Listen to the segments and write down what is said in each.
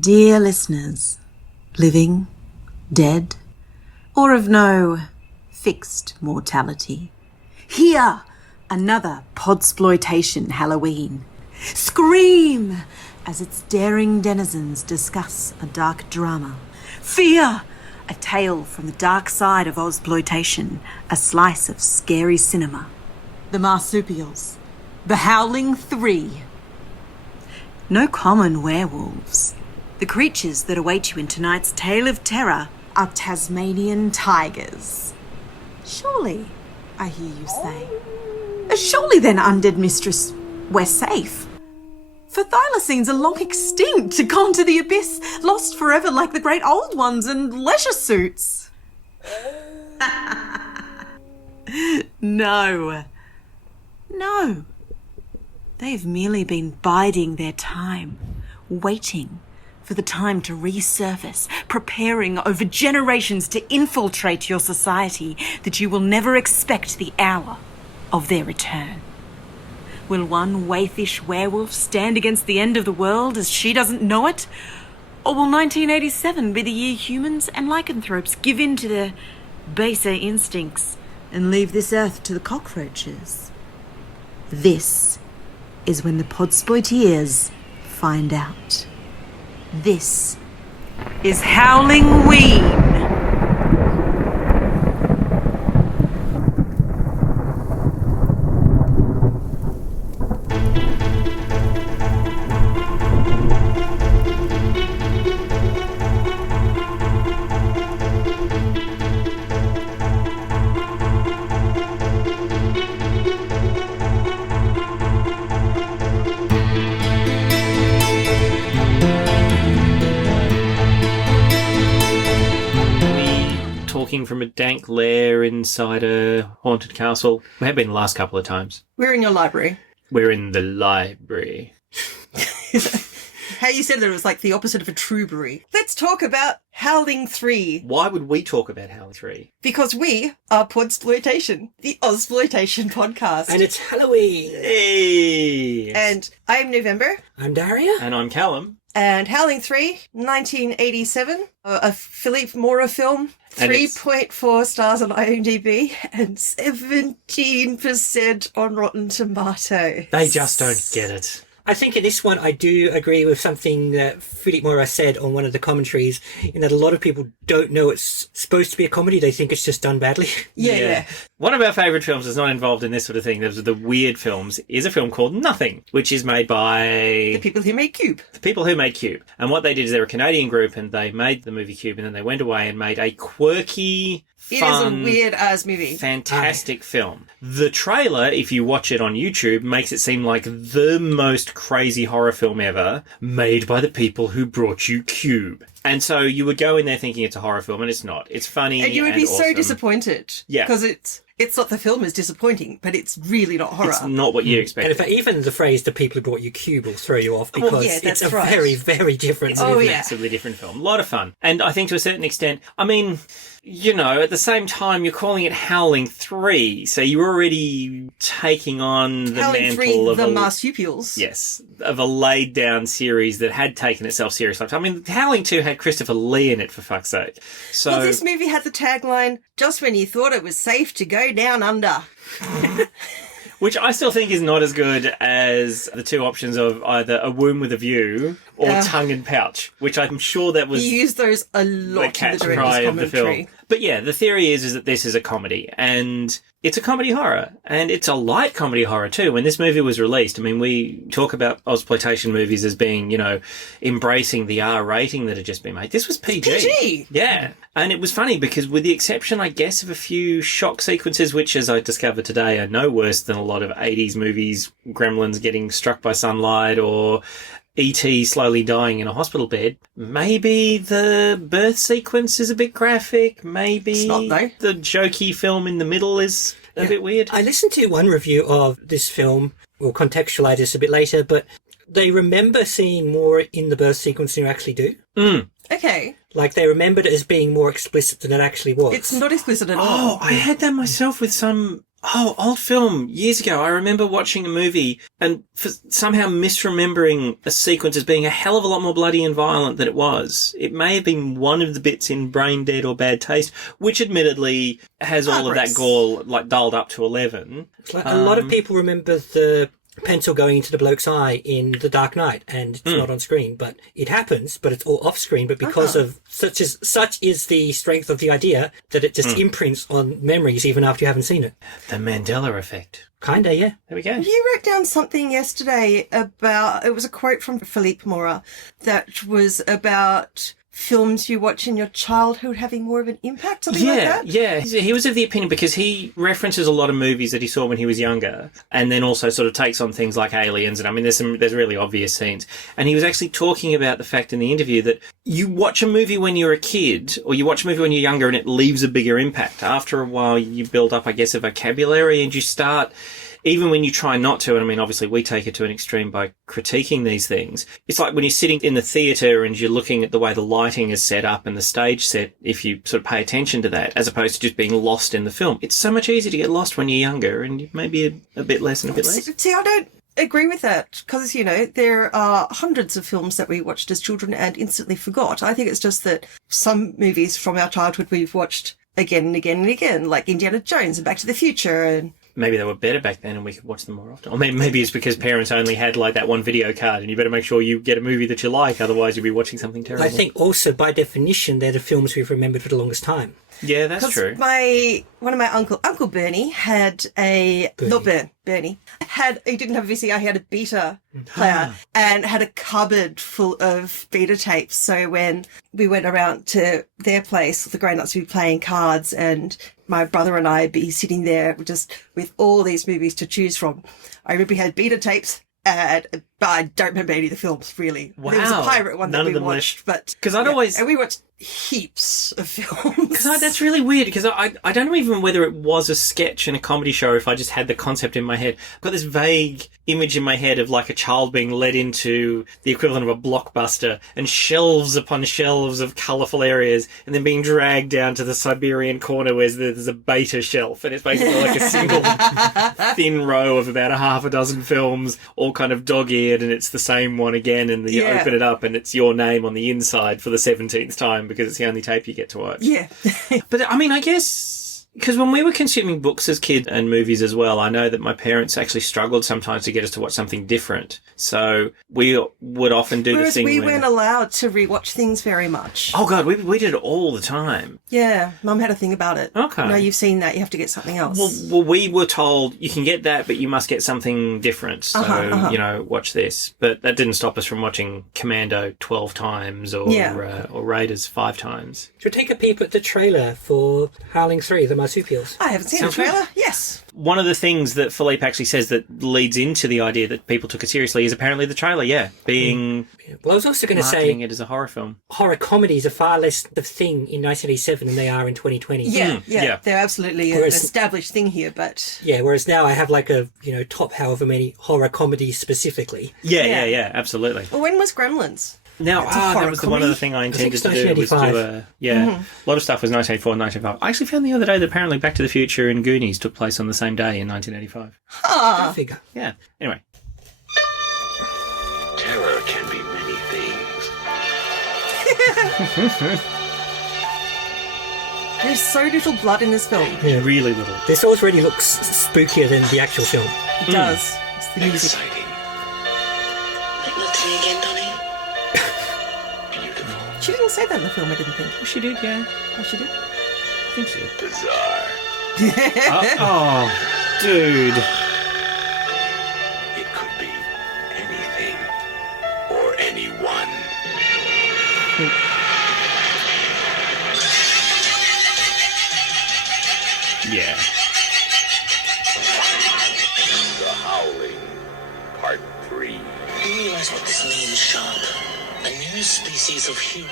Dear listeners, living, dead, or of no fixed mortality, hear another Podsploitation Halloween. Scream as its daring denizens discuss a dark drama. Fear, a tale from the dark side of Ozploitation, a slice of scary cinema. The Marsupials, the Howling 3. No common werewolves. The creatures that await you in tonight's tale of terror are Tasmanian tigers. Surely, I hear you say. Surely then, undead mistress, we're safe. For thylacines are long extinct, gone to the abyss, lost forever like the great old ones in leisure suits. No. They've merely been biding their time, waiting for the time to resurface, preparing over generations to infiltrate your society that you will never expect the hour of their return. Will one waithish werewolf stand against the end of the world as she doesn't know it? Or will 1987 be the year humans and lycanthropes give in to their baser instincts and leave this earth to the cockroaches? This is when the Podsploiteers find out. This is Howling Ween. From a dank lair inside a haunted castle. We have been the last couple of times. We're in your library. We're in the library. How you said that it was like the opposite of a trueberry. Let's talk about Howling 3. Why would we talk about Howling 3? Because we are Podsploitation, the Ozploitation podcast. And it's Halloween. Hey! And I'm November. I'm Daria. And I'm Callum. And Howling 3, 1987, a Philippe Mora film, 3.4 stars on IMDb and 17% on Rotten Tomatoes. They just don't get it. I think in this one I do agree with something that Philippe Mora said on one of the commentaries, in that a lot of people don't know it's supposed to be a comedy. They think it's just done badly. Yeah. One of our favourite films that's not involved in this sort of thing, those are the weird films, is a film called Nothing, which is made by... The people who made Cube. The people who made Cube. And what they did is they're a Canadian group and they made the movie Cube and then they went away and made a quirky... It fun, is a weird-ass movie. Fantastic film. The trailer, if you watch it on YouTube, makes it seem like the most crazy horror film ever, made by the people who brought you Cube. And so you would go in there thinking it's a horror film, and it's not. It's funny and you would be awesome. so disappointed. Yeah. Because it's not the film is disappointing, but it's really not horror. It's not what you expect. And in fact, even the phrase "the people who brought you Cube" will throw you off because it's a right. very, very different It's movie. a massively different film. A lot of fun. And I think to a certain extent, I mean, you know, at the same time, you're calling it Howling 3, so you're already taking on the Howling mantle 3, of the Marsupials. Yes, of a laid-down series that had taken itself seriously. I mean, Howling 2 had Christopher Lee in it, for fuck's sake. So Well, this movie had the tagline, "Just when you thought it was safe to go down under." Which I still think is not as good as the two options of either A Womb with a View or Tongue and Pouch, which I'm sure that was... You use those a lot the catch in the director's cry of the commentary. film. But yeah, the theory is that this is a comedy, and it's a comedy horror, and it's a light comedy horror too. When this movie was released, I mean, we talk about Ozploitation movies as being, you know, embracing the R rating that had just been made. This was PG. It's PG! Yeah. And it was funny because with the exception, I guess, of a few shock sequences, which, as I discovered today, are no worse than a lot of 80s movies, Gremlins getting struck by sunlight or E.T. slowly dying in a hospital bed. Maybe the birth sequence is a bit graphic. Maybe It's not, though. The jokey film in the middle is a bit weird. I listened to one review of this film. We'll contextualise this a bit later, but they remember seeing more in the birth sequence than you actually do. Okay. Like, they remembered it as being more explicit than it actually was. It's not explicit at all. Oh, I had that myself with some old film, years ago. I remember watching a movie and somehow misremembering a sequence as being a hell of a lot more bloody and violent than it was. It may have been one of the bits in Brain Dead or Bad Taste, which admittedly has all of that gore like dialed up to 11. It's like a lot of people remember the pencil going into the bloke's eye in The Dark Knight, and it's not on screen, but it happens, but it's all off screen. But because of such is the strength of the idea that it just imprints on memories even after you haven't seen it. The Mandela effect. Kinda, yeah. There we go. You wrote down something yesterday about, it was a quote from Philippe Mora that was about films you watch in your childhood having more of an impact, something like that? Yeah. He was of the opinion, because he references a lot of movies that he saw when he was younger, and then also sort of takes on things like Aliens, and I mean, there's really obvious scenes. And he was actually talking about the fact in the interview that you watch a movie when you're a kid, or you watch a movie when you're younger, and it leaves a bigger impact. After a while, you build up, I guess, a vocabulary, and you start... Even when you try not to, and I mean, obviously we take it to an extreme by critiquing these things. It's like when you're sitting in the theatre and you're looking at the way the lighting is set up and the stage set, if you sort of pay attention to that, as opposed to just being lost in the film. It's so much easier to get lost when you're younger, and maybe a bit less and a bit less. See, I don't agree with that, because, you know, there are hundreds of films that we watched as children and instantly forgot. I think it's just that some movies from our childhood we've watched again and again and again, like Indiana Jones and Back to the Future, and... Maybe they were better back then and we could watch them more often. Or maybe it's because parents only had like that one video card, and you better make sure you get a movie that you like, otherwise you'll be watching something terrible. I think also, by definition, they're the films we've remembered for the longest time. Yeah, that's true. One of my Uncle Bernie had a... Bernie. He didn't have a VCR, he had a beta player and had a cupboard full of beta tapes. So when we went around to their place, the grown-ups would be playing cards, and my brother and I would be sitting there just with all these movies to choose from. I remember we had beta tapes, but I don't remember any of the films, really. Wow. There was a pirate one that we watched, but... Because I'd always... And we watched heaps of films. Because that's really weird, because I don't know even whether it was a sketch in a comedy show, or if I just had the concept in my head. I've got this vague image in my head of like a child being led into the equivalent of a Blockbuster, and shelves upon shelves of colourful areas, and then being dragged down to the Siberian corner where there's a beta shelf, and it's basically like a single thin row of about a half a dozen films, all kind of dog-eared, and it's the same one again, and you open it up and it's your name on the inside for the 17th time, because it's the only tape you get to watch. Yeah. But I mean, I guess... Because when we were consuming books as kids and movies as well, I know that my parents actually struggled sometimes to get us to watch something different. So we would often do the thing we weren't allowed to rewatch things very much. Oh, God, we did it all the time. Yeah, Mum had a thing about it. Okay. No, you've seen that, you have to get something else. Well, we were told you can get that, but you must get something different. So, you know, watch this. But that didn't stop us from watching Commando 12 times or Raiders 5 times. Should we take a peep at the trailer for Howling 3, the Marsupials? I haven't seen the trailer. Good. Yes. One of the things that Philippe actually says that leads into the idea that people took it seriously is apparently the trailer, being... Well, I was also going to say... it as a horror film. Horror comedies are far less the thing in 1987 than they are in 2020. Yeah. They're absolutely an established thing here, but... Yeah, whereas now I have like a, top however many horror comedies specifically. Yeah, absolutely. Well, when was Gremlins? Now, that was one other thing I intended to do was do a lot of stuff was 1984 and 1985. I actually found the other day that apparently Back to the Future and Goonies took place on the same day in 1985. I figure. Yeah. Anyway. Terror can be many things. There's so little blood in this film. Yeah, really little. This already looks spookier than the actual film. It does. It's the music. Exciting. Like not today again, Donnie. Beautiful. She didn't say that in the film, I didn't think. Oh, she did, yeah. Oh, she did? I think she did. Bizarre. Oh, dude. It could be anything or anyone. Yeah. The Howling, Part 3. You realize what this means, Sharp? A new species of human.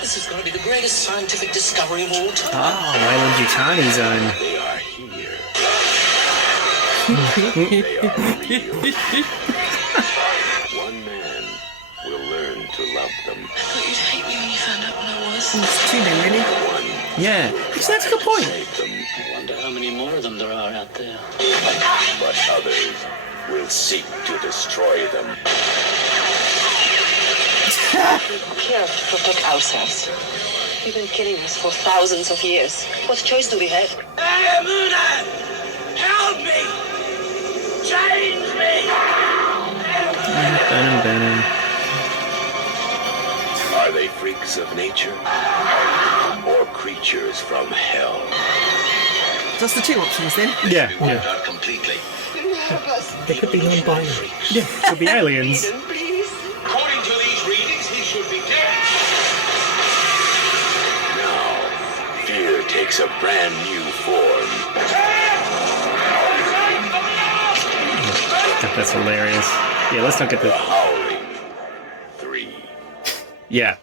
This is going to be the greatest scientific discovery of all time. Oh, Wayland Yutani zone. They are here. They are real. One man will learn to love them. I thought you'd hate me when you found out what I was. It's too many, really. One Yeah. Actually, that's a good point. Save them, I wonder how many more of them there are out there. but others will seek to destroy them. We're here to protect ourselves. We've been killing us for thousands of years. What choice do we have? Hey, Muna! Help me! Change me! Venom. Are they freaks of nature? Or creatures from hell? Just the two options then. Yeah. Wiped out completely. They could be non-binary. Yeah. Could be aliens. Please. According to these readings, he should be dead. Now, fear takes a brand new form. That's hilarious. Yeah, let's not get The the... Howling 3. Yeah.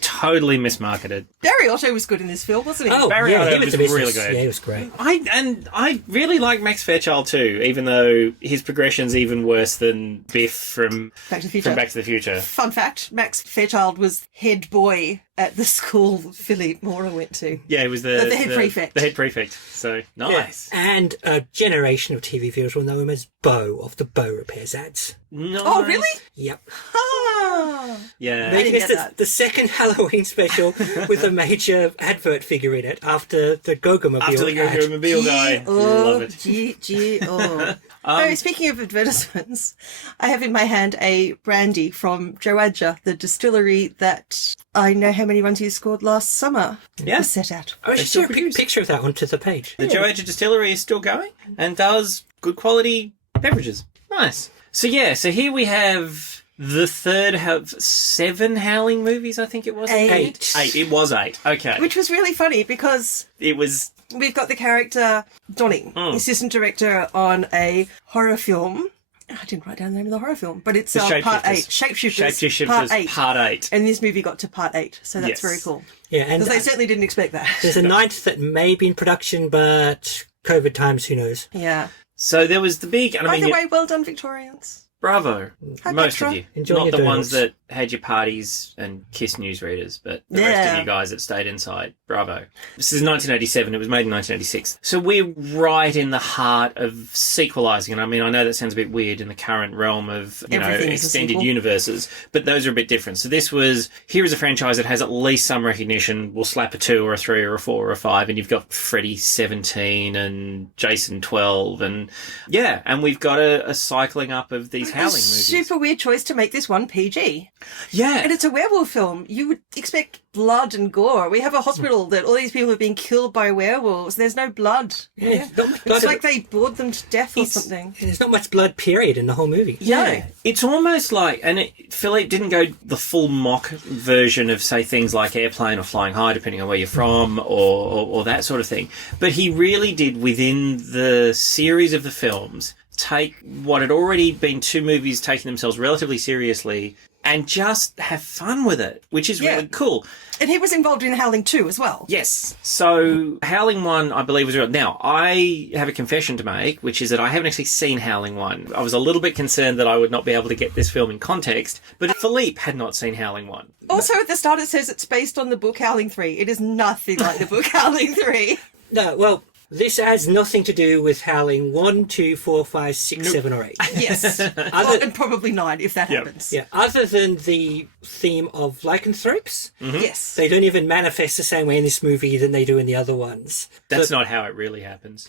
Totally mismarketed. Barry Otto was good in this film, wasn't he? Oh, Barry yeah, Otto he was was the business. really good. Yeah, he was great. I really like Max Fairchild too, even though his progression's even worse than Biff from Back to the Future. From Back to the Future. Fun fact, Max Fairchild was head boy at the school Philippe Mora went to. Yeah, he was the head prefect. The head prefect. So nice. Yeah. And a generation of TV viewers will know him as Bo of the Bo Repairs ads. Nice. Oh, really? Yep. Ah. Yeah. didn't It's get the second Halloween special with a major advert figure in it after the Go-Go-Mobile After the ad. Go-Go-Mobile guy. Love it. G-O. Oh, speaking of advertisements, I have in my hand a brandy from Joadja, the distillery that I know how many runs you scored last summer. Yeah. Was set out. I should still share a produce. picture of that onto the page. The Joadja Distillery is still going and does good quality beverages. Nice. So here we have the third of 7 Howling movies, I think it was. 8. 8. It was 8. Okay. Which was really funny because It was... we've got the character Donnie, assistant director on a horror film. I didn't write down the name of the horror film, but it's The part 8. Shapeshifters. Shapeshifters, Shapeshifters part 8. 8. And this movie got to part 8, so that's Yes. very cool. Yeah, and Because they certainly didn't expect that. there's a 9th that may be in production, but COVID times, who knows? Yeah. So there was the big... And I By mean, the way, well done, Victorians. bravo. Hi, Most Petra. of you. Enjoy Not your the ones donuts. that had your parties and kissed newsreaders, but the rest of Yeah. you guys that stayed inside. Bravo. This is 1987. It was made in 1986. So we're right in the heart of sequelizing. And I mean, I know that sounds a bit weird in the current realm of, Everything is a extended sequel. universes, but those are a bit different. So this was, here is a franchise that has at least some recognition. We'll slap a 2 or a 3 or a 4 or a 5, and you've got Freddy 17 and Jason 12. And yeah, and we've got a cycling up of these Howling movies. Super weird choice to make this one PG. Yeah. And it's a werewolf film. You would expect blood and gore. We have a hospital that all these people have been killed by werewolves. There's no blood. Yeah, not much blood. It's like they bored them to death or It's- something. There's not much blood, period, in the whole movie. Yeah, it's almost like, and Philippe didn't go the full mock version of, say, things like Airplane or Flying High, depending on where you're from, or that sort of thing. But he really did, within the series of the films, take what had already been 2 movies taking themselves relatively seriously and just have fun with it, which is Yeah. really cool. And he was involved in Howling 2 as well. Yes. So Howling 1, I believe, was real. Now, I have a confession to make, which is that I haven't actually seen Howling 1. I was a little bit concerned that I would not be able to get this film in context, but Philippe had not seen Howling 1. Also, at the start it says it's based on the book Howling 3. It is nothing like the book Howling 3. No, well, this has nothing to do with Howling 1, 2, 4, 5, 6, 7, or 8. Yes. Well, and probably 9 if that happens. Yeah, other than the theme of lycanthropes, Yes. they don't even manifest the same way in this movie than they do in the other ones. That's not how it really happens.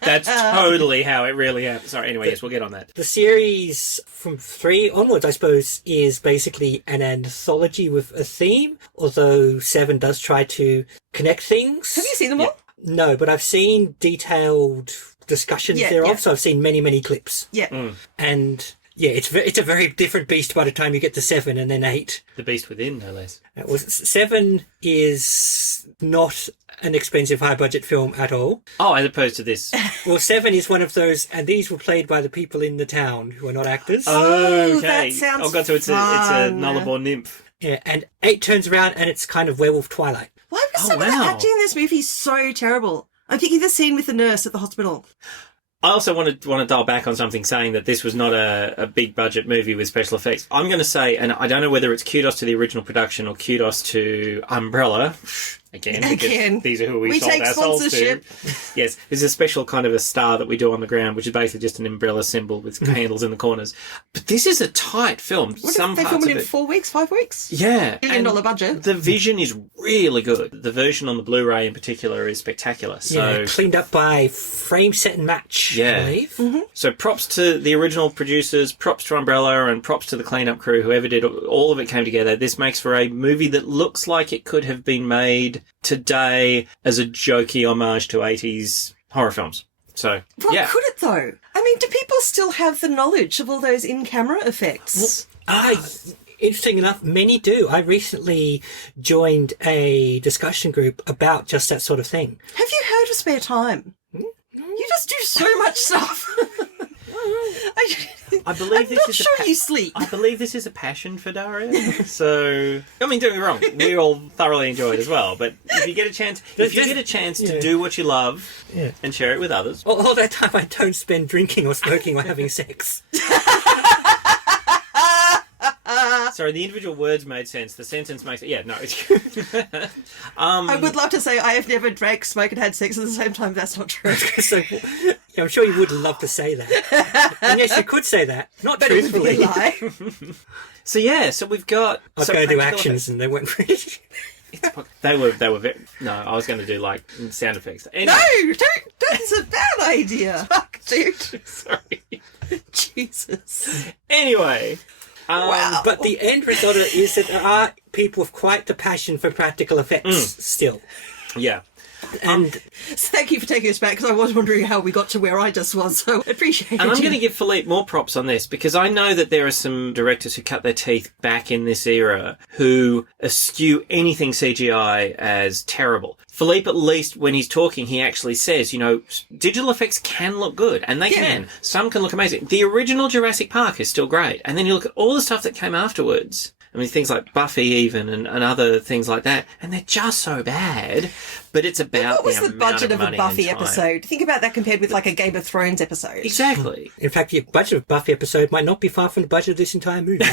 That's totally how it really happens. Sorry, anyway, yes, we'll get on that. The series from 3 onwards, I suppose, is basically an anthology with a theme, although 7 does try to connect things. Have you seen them all? No, but I've seen detailed discussions Yeah, thereof, yeah. so I've seen many, many clips. Yeah. And yeah, it's a very different beast by the time you get to 7 and then 8. The Beast Within, no less. 7 is not an expensive high-budget film at all. Oh, as opposed to this. Well, 7 is one of those, and these were played by the people in the town who are not actors. Oh, Okay. that sounds Oh, God, so it's a fun. Nullarbor nymph. Yeah, and 8 turns around and it's kind of Werewolf Twilight. Why was Oh, some of the wow. acting in this movie so terrible? I'm thinking the scene with the nurse at the hospital. I also want to dial back on something saying that this was not a big budget movie with special effects. I'm going to say, and I don't know whether it's kudos to the original production or kudos to Umbrella. Again, these are who we sold take our souls to. sponsorship. Yes, there's a special kind of a star that we do on the ground, which is basically just an umbrella symbol with handles in the corners. But this is a tight film. What if they filmed it in 4 weeks, 5 weeks? Yeah. $1 million budget. The vision is really good. The version on the Blu-ray in particular is spectacular. So cleaned up by frame, set and match, I believe. Mm-hmm. So props to the original producers, props to Umbrella, and props to the cleanup crew, whoever did all of it came together. This makes for a movie that looks like it could have been made today as a jokey homage to 80s horror films. So, Could it though? I mean, do people still have the knowledge of all those in-camera effects? Interesting enough, many do. I recently joined a discussion group about just that sort of thing. Have you heard of Spare Time? You just do so much stuff. I believe I'm not sure you sleep. I believe this is a passion for Daria. So, I mean, don't get me wrong, we all thoroughly enjoy it as well. But if you get a chance, to do what you love and share it with others. All that time I don't spend drinking or smoking or having sex. Sorry, the individual words made sense. The sentence makes it. Yeah, no, it's good. I would love to say I have never drank, smoked, and had sex at the same time. That's not true. So, I'm sure you would love to say that. And yes, you could say that. Not But it would be truthfully. a lie. So we've got. I was going to do actions and they weren't really. They were very. No, I was going to do like sound effects. Anyway. No, don't. That's a bad idea. Fuck, dude. Sorry. Jesus. Anyway. Wow. But the end result is that there are people with quite the passion for practical effects still. Yeah. And So thank you for taking us back, because I was wondering how we got to where I just was, so I appreciate it. And I'm going to give Philippe more props on this, because I know that there are some directors who cut their teeth back in this era who eschew anything CGI as terrible. Philippe, at least when he's talking, he actually says, digital effects can look good, and they can. Some can look amazing. The original Jurassic Park is still great. And then you look at all the stuff that came afterwards. I mean, things like Buffy even and other things like that. And they're just so bad. But it's about what was the budget of a money Buffy and time. episode? Think about that compared with like a Game of Thrones episode. Exactly. in fact, the budget of a Buffy episode might not be far from the budget of this entire movie.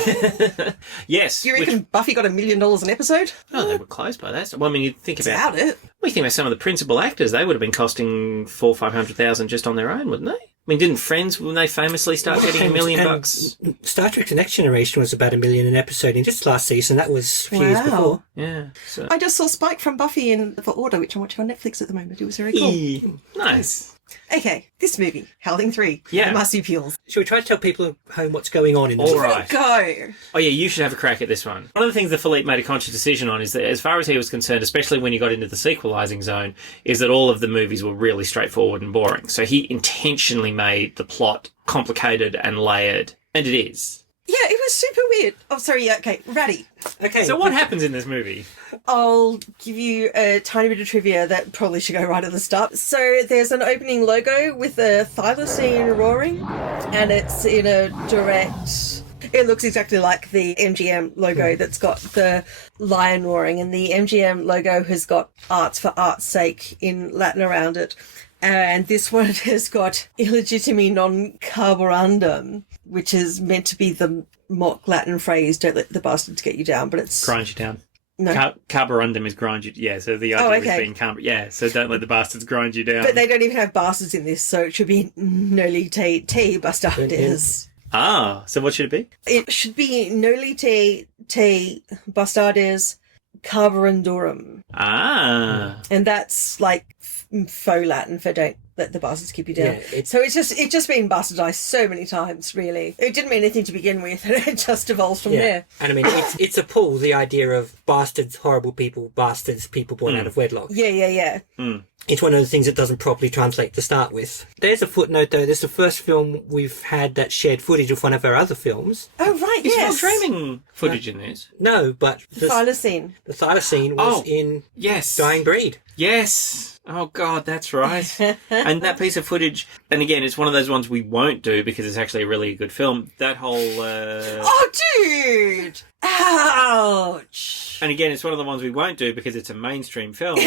Yes. Do you reckon Buffy got $1 million an episode? Oh, they were close by that. Well, I mean, you think About it. We think about some of the principal actors, they would have been costing $400,000 or $500,000 just on their own, wouldn't they? I mean, didn't Friends, when they famously start getting $1 million bucks? Star Trek The Next Generation was about $1 million an episode in just last season. That was a few years before. Yeah. So. I just saw Spike from Buffy in For Order, which I'm watching on Netflix at the moment. It was very cool. Nice. Okay, this movie, Howling 3, Yeah. The Marsupials. Shall we try to tell people at home what's going on in this? All right. Go! Oh, yeah, you should have a crack at this one. One of the things that Philippe made a conscious decision on is that, as far as he was concerned, especially when you got into the sequelizing zone, is that all of the movies were really straightforward and boring. So he intentionally made the plot complicated and layered. And it is. Yeah, it was super weird. Oh, sorry, yeah, okay, Ratty. Okay. So what happens in this movie? I'll give you a tiny bit of trivia that probably should go right at the start. So there's an opening logo with a thylacine roaring, and it's in a direct... It looks exactly like the MGM logo that's got the lion roaring, and the MGM logo has got arts for art's sake in Latin around it. And this one has got illegitimi non carborundum, which is meant to be the mock Latin phrase, don't let the bastards get you down, but it's... Grind you down. No. Carborundum is grind you... Yeah, so the idea okay. is being... Yeah, so don't let the bastards grind you down. But they don't even have bastards in this, so it should be noli te bastardes. Ah, so what should it be? It should be noli te bastardes carborundorum. Ah. And that's like faux Latin for don't let the bastards keep you down. Yeah, so it's just been bastardized so many times, really. It didn't mean anything to begin with, and it just evolves from there. And I mean, it's a pull, the idea of bastards, horrible people, bastards, people born out of wedlock. Yeah. It's one of the things that doesn't properly translate to start with. There's a footnote, though. There's the first film we've had that shared footage of one of our other films. Oh, right, Is yes. full streaming footage in this? No, but The thylacine. the thylacine was in Yes. Dying Breed. Yes. Oh, God, that's right. And that piece of footage, and again, it's one of those ones we won't do because it's actually a really good film. That whole... Oh, dude! Ouch! And again, it's one of the ones we won't do because it's a mainstream film.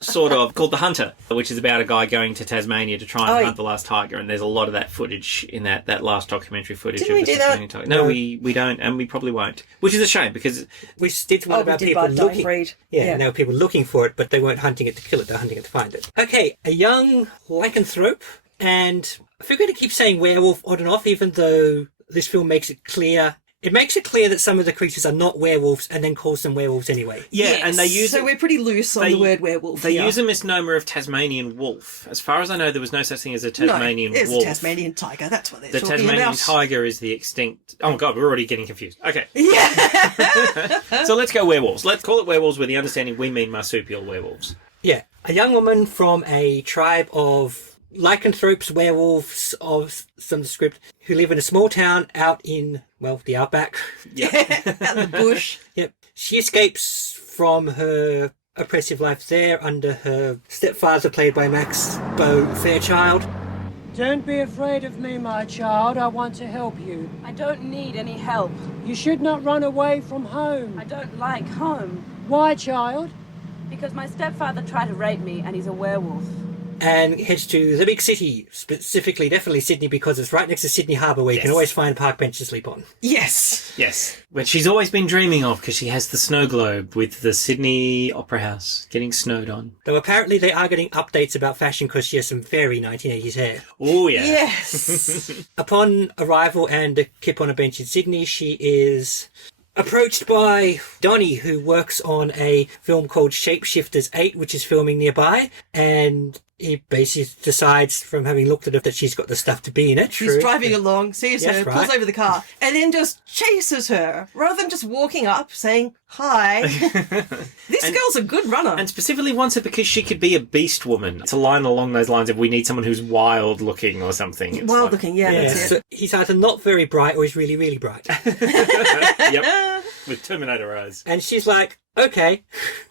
So sort of, called The Hunter, which is about a guy going to Tasmania to try and hunt the last tiger, and there's a lot of that footage in that last documentary footage. Didn't we do that? Tasmanian tiger. No, we don't, and we probably won't. Which is a shame, because... We did one about people looking... Yeah, and there were people looking for it, but they weren't hunting it to kill it, they were hunting it to find it. Okay, a young lycanthrope, and I think we're going to keep saying werewolf on and off, even though this film makes it clear... It makes it clear that some of the creatures are not werewolves and then calls them werewolves anyway. Yeah, Yes. and they use... So we're pretty loose on the word werewolf. They use a misnomer of Tasmanian wolf. As far as I know, there was no such thing as a Tasmanian wolf. It's a Tasmanian tiger, that's what they're The talking Tasmanian about. tiger is the extinct... Oh, my God, we're already getting confused. Okay. Yeah. So let's go werewolves. Let's call it werewolves with the understanding we mean marsupial werewolves. Yeah, a young woman from a tribe of lycanthropes, werewolves of some script, who live in a small town out in, well, the outback. Yep. Out in the bush. Yep. She escapes from her oppressive life there under her stepfather, played by Max Fairchild. Don't be afraid of me, my child. I want to help you. I don't need any help. You should not run away from home. I don't like home. Why, child? Because my stepfather tried to rape me and he's a werewolf. And heads to the big city, specifically definitely Sydney, because it's right next to Sydney Harbour, where you can always find a park bench to sleep on. Yes. Yes. Which she's always been dreaming of, because she has the snow globe with the Sydney Opera House getting snowed on. Though apparently they are getting updates about fashion because she has some very 1980s hair. Oh, yeah. Yes. Upon arrival and a kip on a bench in Sydney, she is approached by Donnie, who works on a film called Shapeshifters 8, which is filming nearby, and he basically decides, from having looked at her, that she's got the stuff to be in it. He's driving along, sees Yes, her, right. pulls over the car, and then just chases her, rather than just walking up, saying, hi. This girl's a good runner. And specifically wants it because she could be a beast woman. It's a line along those lines of we need someone who's wild looking or something. It's Wild like- looking, yeah, that's it. So he's either not very bright or he's really, really bright. Yep. With Terminator eyes. And she's like, okay.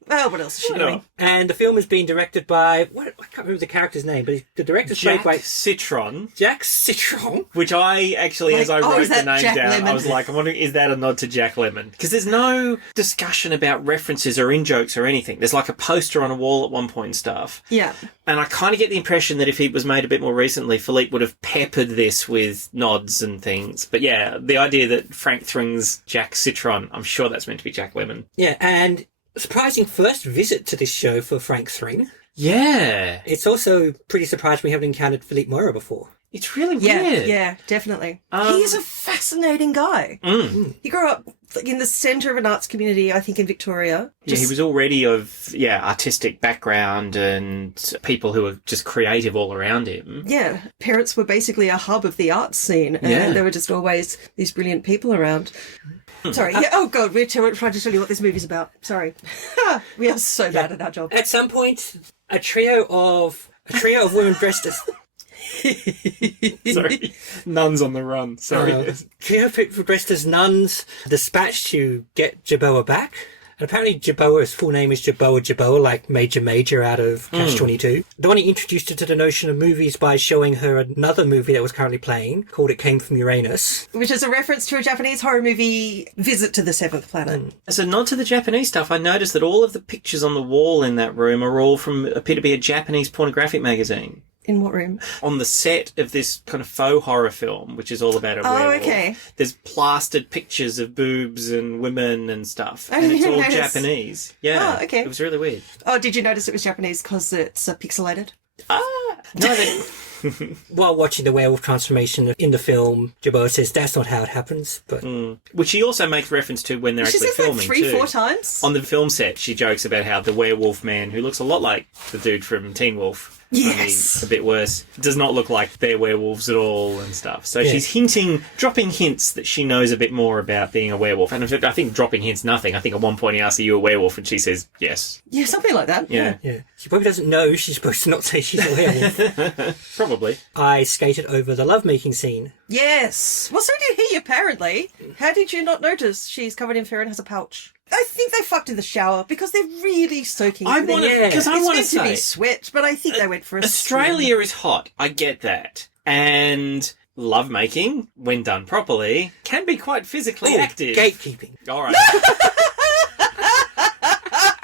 Well, what else is she Why doing? not? And the film is being directed by, I can't remember the character's name, but the director's played Jack by Citron. Jack Citron. Which I actually, Like, as I oh, wrote is the that name Jack down, Lemmon? I was like, I'm wondering, is that a nod to Jack Lemmon? Because there's no discussion about references or in-jokes or anything. There's like a poster on a wall at one point and stuff. Yeah. And I kind of get the impression that if it was made a bit more recently, Philippe would have peppered this with nods and things. But yeah, the idea that Frank Thring's Jack Citron, I'm sure that's meant to be Jack Lemmon. Yeah, and surprising first visit to this show for Frank Thring. Yeah. It's also pretty surprised we haven't encountered Philippe Mora before. It's really Yeah, weird. yeah, definitely. He's a fascinating guy. He grew up in the centre of an arts community, I think, in Victoria. Yeah, he was already of, artistic background and people who were just creative all around him. Yeah, parents were basically a hub of the arts scene, and Yeah. there were just always these brilliant people around. Sorry, yeah, oh God, we're trying to tell you what this movie's about. Sorry. We are so bad at our job. At some point, a trio of women dressed as... Sorry. Nuns on the run. Sorry. Trio of people dressed as nuns dispatched to get Jaboa back. And apparently Jaboa's full name is Jaboa, like Major out of Catch-22. Donnie introduced her to the notion of movies by showing her another movie that was currently playing, called It Came From Uranus. Which is a reference to a Japanese horror movie, Visit to the Seventh Planet. As a nod to the Japanese stuff, I noticed that all of the pictures on the wall in that room are all from, appear to be a Japanese pornographic magazine. In what room? On the set of this kind of faux horror film, which is all about a werewolf. Okay. There's plastered pictures of boobs and women and stuff. I And it's didn't all notice. Japanese. Yeah. Oh, okay. It was really weird. Oh, did you notice it was Japanese because it's pixelated? No, they... While watching the werewolf transformation in the film, Jaboa says that's not how it happens, but... Which she also makes reference to when they're She actually says that filming, three, too. 4 times. On the film set, she jokes about how the werewolf man, who looks a lot like the dude from Teen Wolf, Yes. only a bit worse, does not look like they're werewolves at all and stuff. So Yeah. she's dropping hints that she knows a bit more about being a werewolf. And in fact, I think dropping hints nothing. I think at one point he asks, are you a werewolf? And she says, yes. Yeah, something like that. Yeah, Yeah, she probably doesn't know she's supposed to not say she's a werewolf. probably. I skated over the lovemaking scene. Yes. Well, so did he, apparently. How did you not notice she's covered in fur and has a pouch? I think they fucked in the shower because they're really soaking. I in there. want to, because I It's want to meant to be say, sweat, but I think they went for a Australia is hot. I get that. And lovemaking, when done properly, can be quite physically active. Gatekeeping. All right.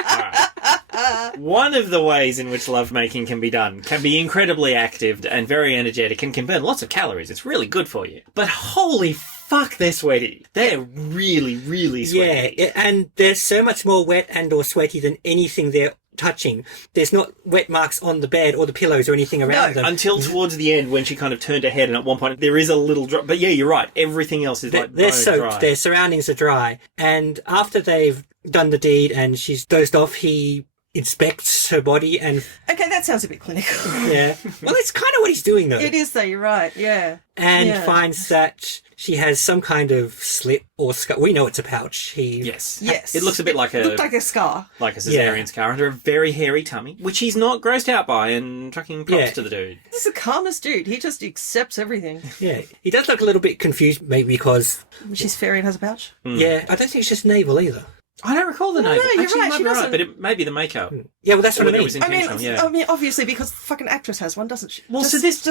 All right. One of the ways in which lovemaking can be done can be incredibly active and very energetic and can burn lots of calories. It's really good for you. But holy fuck, they're sweaty. They're really, really sweaty. Yeah, and they're so much more wet and or sweaty than anything they're touching. There's not wet marks on the bed or the pillows or anything around them. Until towards the end when she kind of turned her head and at one point there is a little drop. But yeah, you're right. Everything else is like they're bone soaked. dry. Their surroundings are dry. And after they've done the deed and she's dozed off, he inspects her body and... Okay, that sounds a bit clinical. Yeah. Well, it's kind of what he's doing, though. It is, though, you're right, yeah. And finds that she has some kind of slit or scar. We know it's a pouch. Yes. It looks a bit like It looked like a scar. like a cesarean scar under a very hairy tummy, which he's not grossed out by, and fucking props to the dude. He's the calmest dude. He just accepts everything. Yeah. He does look a little bit confused, maybe because... She's fairy and has a pouch? Yeah. I don't think it's just navel either. I don't recall the name. No, you're Actually, right, you might she be right, doesn't. but it may be the makeup. Yeah, well, that's what I Whether mean. it was intentional, I mean, obviously, because the fucking actress has one, doesn't she? Well, Just- so this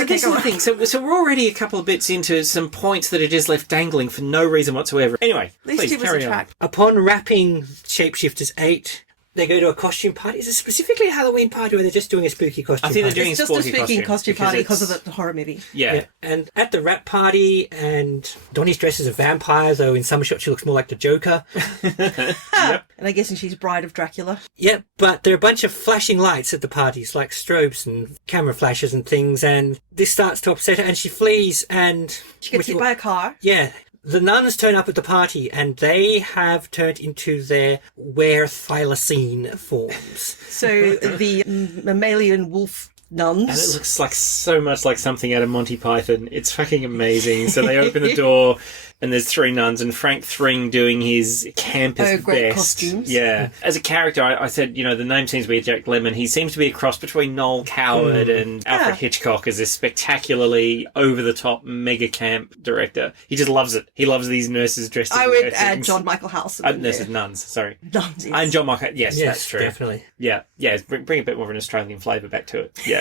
Okay, is go the on. thing. So we're already a couple of bits into some points that are just left dangling for no reason whatsoever. Anyway, These please two was carry a on. track. Upon wrapping Shapeshifters 8, they go to a costume party. Is it specifically a Halloween party or they're just doing a spooky costume I think they're party? doing It's a just a sporty speaking costume party because it's- of the horror movie. Yeah. And at the rap party, and Donnie's dressed as a vampire, though in some shots she looks more like the Joker. And I guess she's Bride of Dracula. Yep, but there are a bunch of flashing lights at the parties, like strobes and camera flashes and things, and this starts to upset her, and she flees, and... She gets hit by a car. Yeah. The nuns turn up at the party, and they have turned into their were-thylacine forms. So the mammalian wolf nuns. And it looks like so much like something out of Monty Python. It's fucking amazing. So they open the door and there's three nuns and Frank Thring doing his campus great best. costumes. Yeah. As a character, I said, the name seems to be Jack Lemmon. He seems to be a cross between Noel Coward and Alfred Hitchcock as this spectacularly over-the-top mega camp director. He just loves it. He loves these nurses dressed as I would nurses. add John Michael House. Nurses, nuns, sorry. Nuns. Yes. And John Michael, yes, that's true. Definitely. Yeah, bring a bit more of an Australian flavour back to it. Yeah.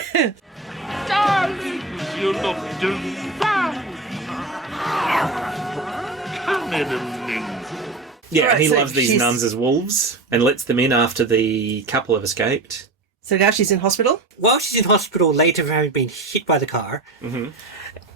Darling, you look divine. Come in a minute. Yeah, Alright, and he so loves these she's- nuns as wolves and lets them in after the couple have escaped. So now she's in hospital. While she's in hospital, later for having been hit by the car,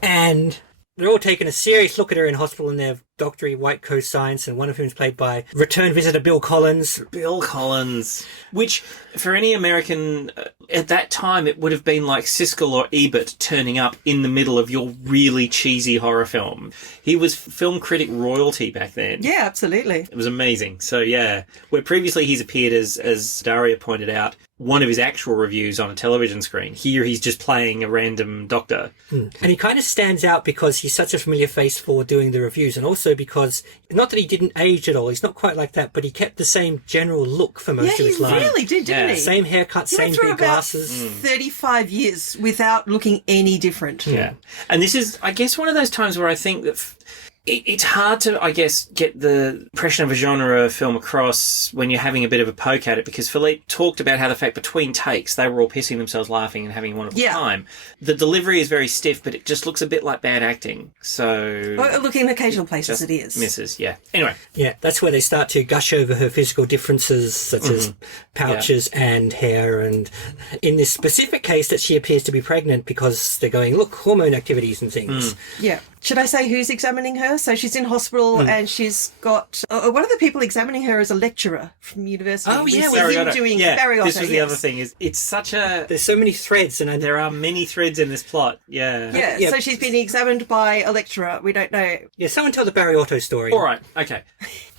and they're all taking a serious look at her in hospital in their doctory white coat science, and one of whom is played by return visitor Bill Collins. Bill Collins. Which, for any American, at that time, it would have been like Siskel or Ebert turning up in the middle of your really cheesy horror film. He was film critic royalty back then. Yeah, absolutely. It was amazing. So, yeah. Where previously he's appeared, as Daria pointed out, one of his actual reviews on a television screen. Here he's just playing a random doctor. And he kind of stands out because he's such a familiar face for doing the reviews, and also because, not that he didn't age at all, he's not quite like that, but he kept the same general look for most Yeah, of his he life. really did, didn't he? Same haircut, He same went through big about glasses. 35 years without looking any different. Yeah. And this is, I guess, one of those times where I think that it's hard to, I guess, get the impression of a genre film across when you're having a bit of a poke at it, because Philippe talked about how the fact between takes they were all pissing themselves laughing and having a wonderful time. The delivery is very stiff, but it just looks a bit like bad acting. So... Well, look, in occasional places it is. Misses, yeah. Anyway. Yeah, that's where they start to gush over her physical differences, such as pouches and hair, and in this specific case that she appears to be pregnant because they're going, look, hormone activities and things. Yeah. Should I say who's examining her? So she's in hospital and she's got... one of the people examining her is a lecturer from university. Oh, We yeah, see Barry him Otto. doing Yeah, Barry Otto, this was the yes. other thing, is it's such a... There's so many threads, and There are many threads in this plot, yeah. Yeah, Yeah. so she's being examined by a lecturer. We don't know. Yeah, someone tell the Barry Otto story. All right, okay.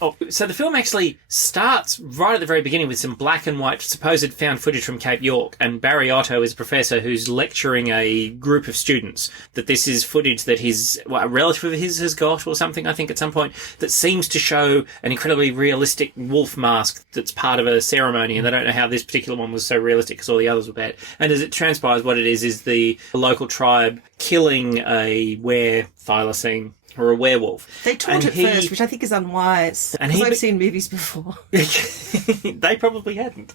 Oh, so the film actually starts right at the very beginning with some black and white supposed found footage from Cape York, and Barry Otto is a professor who's lecturing a group of students that this is footage that a relative of his has got or something, I think, at some point, that seems to show an incredibly realistic wolf mask that's part of a ceremony, and they don't know how this particular one was so realistic because all the others were bad. And as it transpires, what it is the local tribe killing a were-thylacine or a werewolf. They taunt it first, which I think is unwise. And because I've seen movies before. They probably hadn't.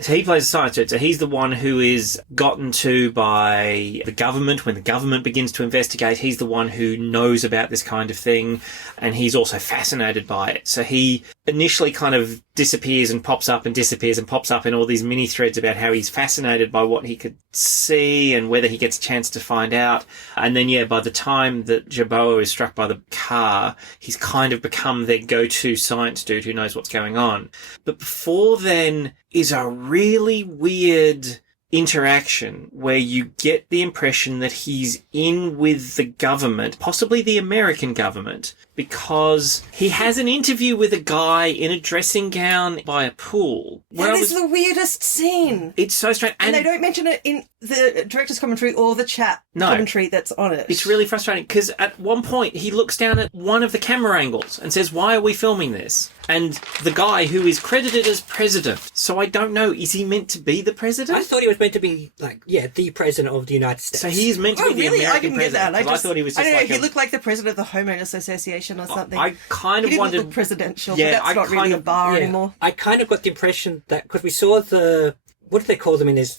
So he plays a science dude. So he's the one who is gotten to by the government. When the government begins to investigate, he's the one who knows about this kind of thing. And he's also fascinated by it. So he initially kind of disappears and pops up and disappears and pops up in all these mini threads about how he's fascinated by what he could see and whether he gets a chance to find out. And then, by the time that Jerboa is struck by the car, he's kind of become their go-to science dude who knows what's going on. But before then is a really weird interaction where you get the impression that he's in with the government, possibly the American government, because he has an interview with a guy in a dressing gown by a pool. That is the weirdest scene. It's so strange. And they don't mention it in the director's commentary or the chat commentary that's on it. It's really frustrating because at one point he looks down at one of the camera angles and says, "Why are we filming this?" And the guy who is credited as president. So I don't know, is he meant to be the president? I thought he was meant to be, the president of the United States. So he's meant to be the American I didn't president. get that. I thought he was just I don't know, he looked like the president of the Homeowners Association or something. I kind of he didn't wondered... look presidential, Yeah, but that's not really a bar anymore. I kind of got the impression that, because we saw what do they call them in this?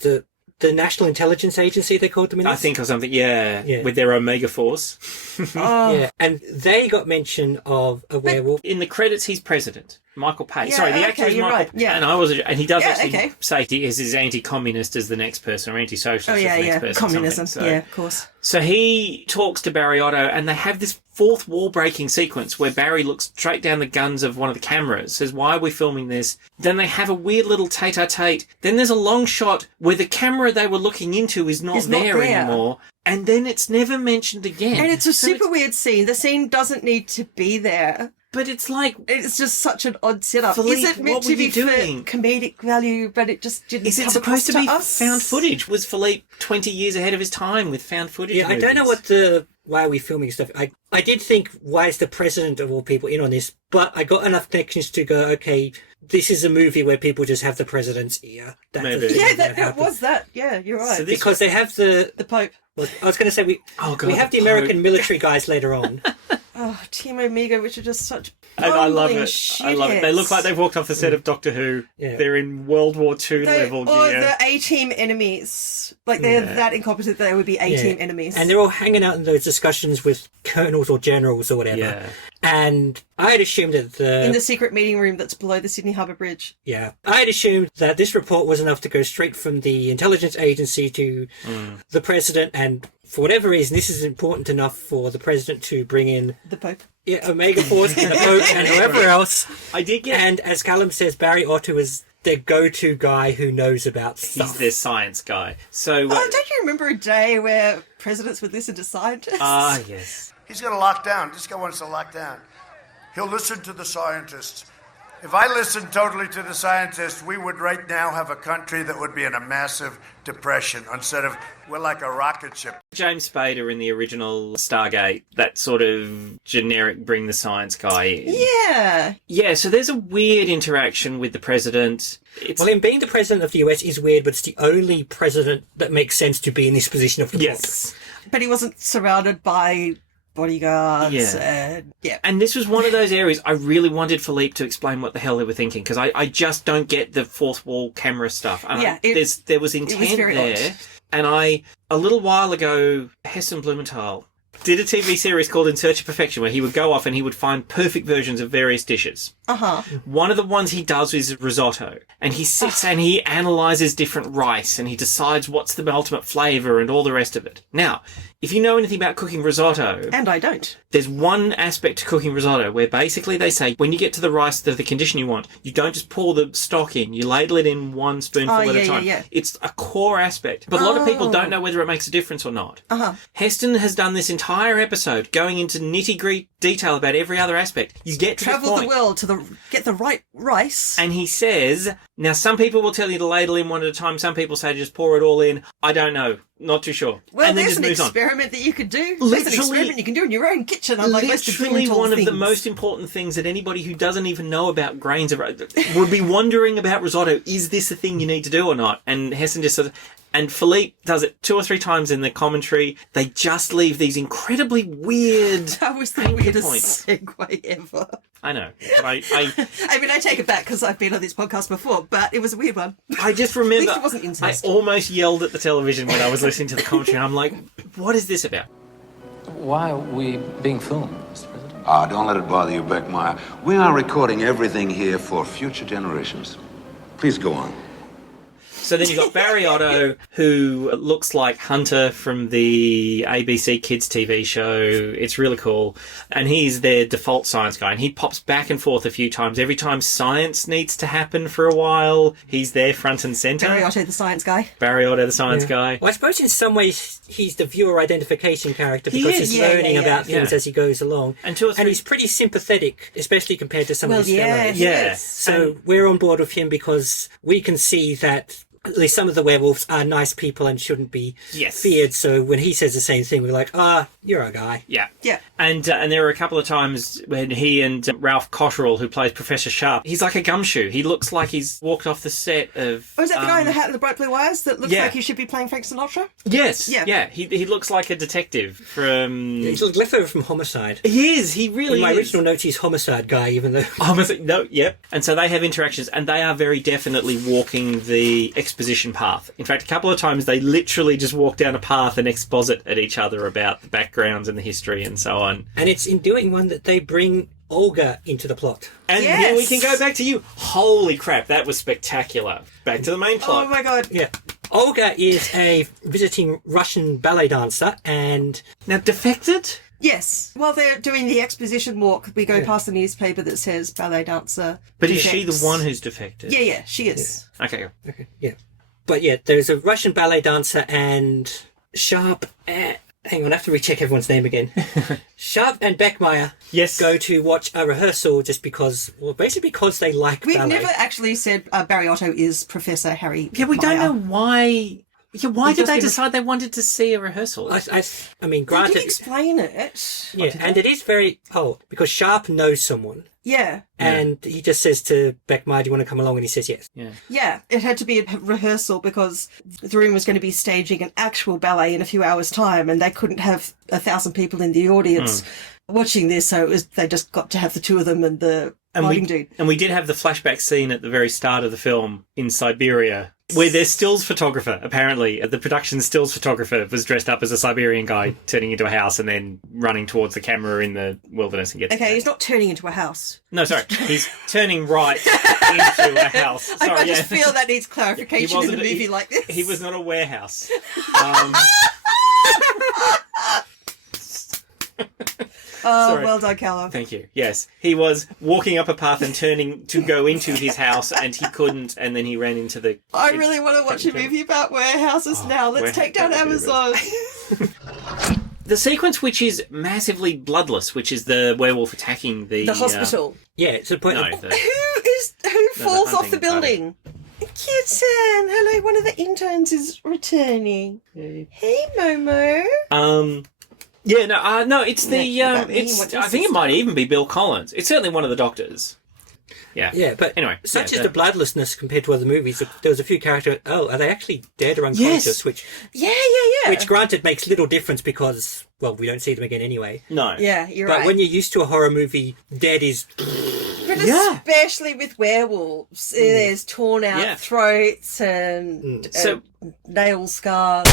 The National Intelligence Agency, they called them in this? I think, or something, with their Omega Force. Yeah, and they got mention of a werewolf. In the credits, he's president. Michael Pate. Sorry, the actor is Michael. Right. Yeah. And he does actually say he is as anti-communist as the next person, or anti-socialist as the next person. Communism. So, of course. So he talks to Barry Otto, and they have this fourth wall-breaking sequence where Barry looks straight down the guns of one of the cameras, says, "Why are we filming this?" Then they have a weird little tete-a-tete. Then there's a long shot where the camera they were looking into is not there anymore. And then it's never mentioned again. And it's a super weird scene. The scene doesn't need to be there. But it's like... It's just such an odd setup. Philippe, is it meant to be for comedic value, but it just didn't Is it come supposed to across be us? found footage? Was Philippe 20 years ahead of his time with found footage Yeah, movies? I don't know why are we filming stuff. I did think, why is the president of all people in on this? But I got enough connections to go, okay, this is a movie where people just have the president's ear. Maybe. That was that. Yeah, you're right. So because they have the Pope. Well, I was going to say, we have the American military guys later on. Oh, Team Omega, which are just such... And I love it. I love it. They look like they've walked off the set of Doctor Who. Yeah. They're in World War II level gear. Or the A-Team enemies. Like, they're that incompetent that they would be A-Team enemies. And they're all hanging out in those discussions with colonels or generals or whatever. Yeah. And I had assumed that in the secret meeting room that's below the Sydney Harbour Bridge. Yeah. I had assumed that this report was enough to go straight from the intelligence agency to the president, and for whatever reason, this is important enough for the president to bring in... The Pope. Yeah, Omega Force and the Pope and whoever else. I did get... And as Callum says, Barry Otto is their go-to guy who knows about stuff. He's their science guy. So... don't you remember a day where presidents would listen to scientists? Ah, yes. He's going to lock down. This guy wants to lock down. He'll listen to the scientists. If I listened totally to the scientists, we would right now have a country that would be in a massive depression instead of, we're like a rocket ship. James Spader in the original Stargate, that sort of generic bring the science guy in. Yeah. Yeah, so there's a weird interaction with the president. Well, in being the president of the US is weird, but it's the only president that makes sense to be in this position of the book. But he wasn't surrounded by... bodyguards. And this was one of those areas I really wanted Philippe to explain what the hell they were thinking, because I just don't get the fourth wall camera stuff. And there was intent there. Odd. And a little while ago, Heston Blumenthal did a TV series called In Search of Perfection, where he would go off and he would find perfect versions of various dishes. One of the ones he does is risotto, and he sits and he analyzes different rice and he decides what's the ultimate flavour and all the rest of it. Now, if you know anything about cooking risotto... And I don't. There's one aspect to cooking risotto where basically they say when you get to the rice to the condition you want, you don't just pour the stock in, you ladle it in one spoonful at a time. It's a core aspect. But a lot of people don't know whether it makes a difference or not. Heston has done this entire episode going into nitty-gritty detail about every other aspect. You get to travel the point, the world to get the right rice. And he says, now some people will tell you to ladle in one at a time, some people say to just pour it all in. I don't know. Not too sure. Well, and then there's just an moves experiment that you could do. Literally, there's an experiment you can do in your own kitchen. Literally one of the most important things that anybody who doesn't even know about grains would be wondering about risotto. Is this a thing you need to do or not? And Heston just says... And Philippe does it 2 or 3 times in the commentary. They just leave these incredibly weird That was the anchor weirdest points. segue ever. I know. But I mean, I take it back because I've been on this podcast before, but it was a weird one. I just remember At least it wasn't incest. I almost yelled at the television when I was listening to the commentary, and I'm like, what is this about? Why are we being filmed, Mr. President? Don't let it bother you, Beckmeyer. We are recording everything here for future generations. Please go on. So then you've got Barry Otto, who looks like Hunter from the ABC Kids TV show. It's really cool. And he's their default science guy. And he pops back and forth a few times. Every time science needs to happen for a while, he's there front and centre. Barry Otto, the science guy. Barry Otto, the science guy. Well, I suppose in some ways he's the viewer identification character because he's learning about things as he goes along. And he's pretty sympathetic, especially compared to some of his fellows. Yeah. So we're on board with him because we can see that at least some of the werewolves are nice people and shouldn't be feared. So when he says the same thing, we're like, you're a guy. Yeah. Yeah. And there were a couple of times when he and Ralph Cotterill, who plays Professor Sharp, he's like a gumshoe. He looks like he's walked off the set of... Oh, is that the guy in the hat and the bright blue wires that looks like he should be playing Frank Sinatra? Yes. Yeah. Yeah. He looks like a detective from... Yeah, he's like leftover from Homicide. He is. He really in my is. original notes, he's Homicide guy, even though... Homicide, no, yep. And so they have interactions, and they are very definitely walking the exposition path. In fact, a couple of times they literally just walk down a path and exposit at each other about the backgrounds and the history and so on. And it's in doing one that they bring Olga into the plot. And here we can go back to you. Holy crap, that was spectacular. Back to the main plot. Oh my god. Yeah. Olga is a visiting Russian ballet dancer and... Now, defected? Yes. While they're doing the exposition walk, we go past the newspaper that says ballet dancer. But is she the one who's defected? Yeah, she is. Yeah. Okay. Yeah. But yeah, there's a Russian ballet dancer and Sharp... hang on, I have to recheck everyone's name again. Sharp and Beckmeyer go to watch a rehearsal just because, well, basically because they like ballet. We've never actually said Barry Otto is Professor Harry. Yeah, we don't know why... Yeah, why did they decide they wanted to see a rehearsal? I mean, granted... They did explain it. Yeah, and it is very... Oh, because Sharp knows someone. Yeah. And he just says to Beckmeyer, do you want to come along? And he says yes. Yeah. Yeah, it had to be a rehearsal because the room was going to be staging an actual ballet in a few hours' time and they couldn't have 1,000 people in the audience watching this, so they just got to have the two of them and the lighting dude. And we did have the flashback scene at the very start of the film in Siberia, where their stills photographer, apparently, the production stills photographer was dressed up as a Siberian guy turning into a house and then running towards the camera in the wilderness and gets... Okay, he's not turning into a house. No, sorry. He's turning right into a house. Sorry, I just feel that needs clarification in a movie like this. He was not a warehouse. Sorry. Well done, Callum. Thank you. Yes. He was walking up a path and turning to go into his house and he couldn't, and then he ran into the... I really want to watch a movie about warehouses now. Let's take down Amazon. The sequence which is massively bloodless, which is the werewolf attacking the hospital. Yeah, it's a point. No, Who falls off the building? Kitson, hello. One of the interns is returning. Hey, Momo. Yeah, no, it's the I think it might even be Bill Collins. It's certainly one of the doctors. Yeah. Yeah, but anyway, such is the bloodlessness compared to other movies. There was a few characters. Oh, are they actually dead or unconscious? Yes. Which yeah. Which, granted, makes little difference because, well, we don't see them again anyway. No. Yeah, you're right. But when you're used to a horror movie, dead is. But especially with werewolves, there's torn out throats and nail scars.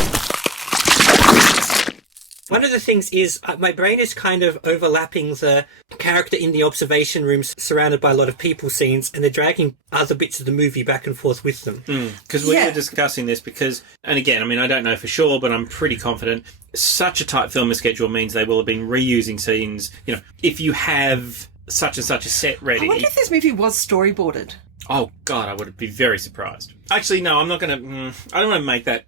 One of the things is my brain is kind of overlapping the character in the observation rooms surrounded by a lot of people scenes, and they're dragging other bits of the movie back and forth with them. Because we were discussing this because, and again, I mean, I don't know for sure, but I'm pretty confident such a tight filming schedule means they will have been reusing scenes. You know, if you have such and such a set ready. I wonder if this movie was storyboarded. Oh, God, I would be very surprised. Actually, no, I'm not going to... I don't want to make that...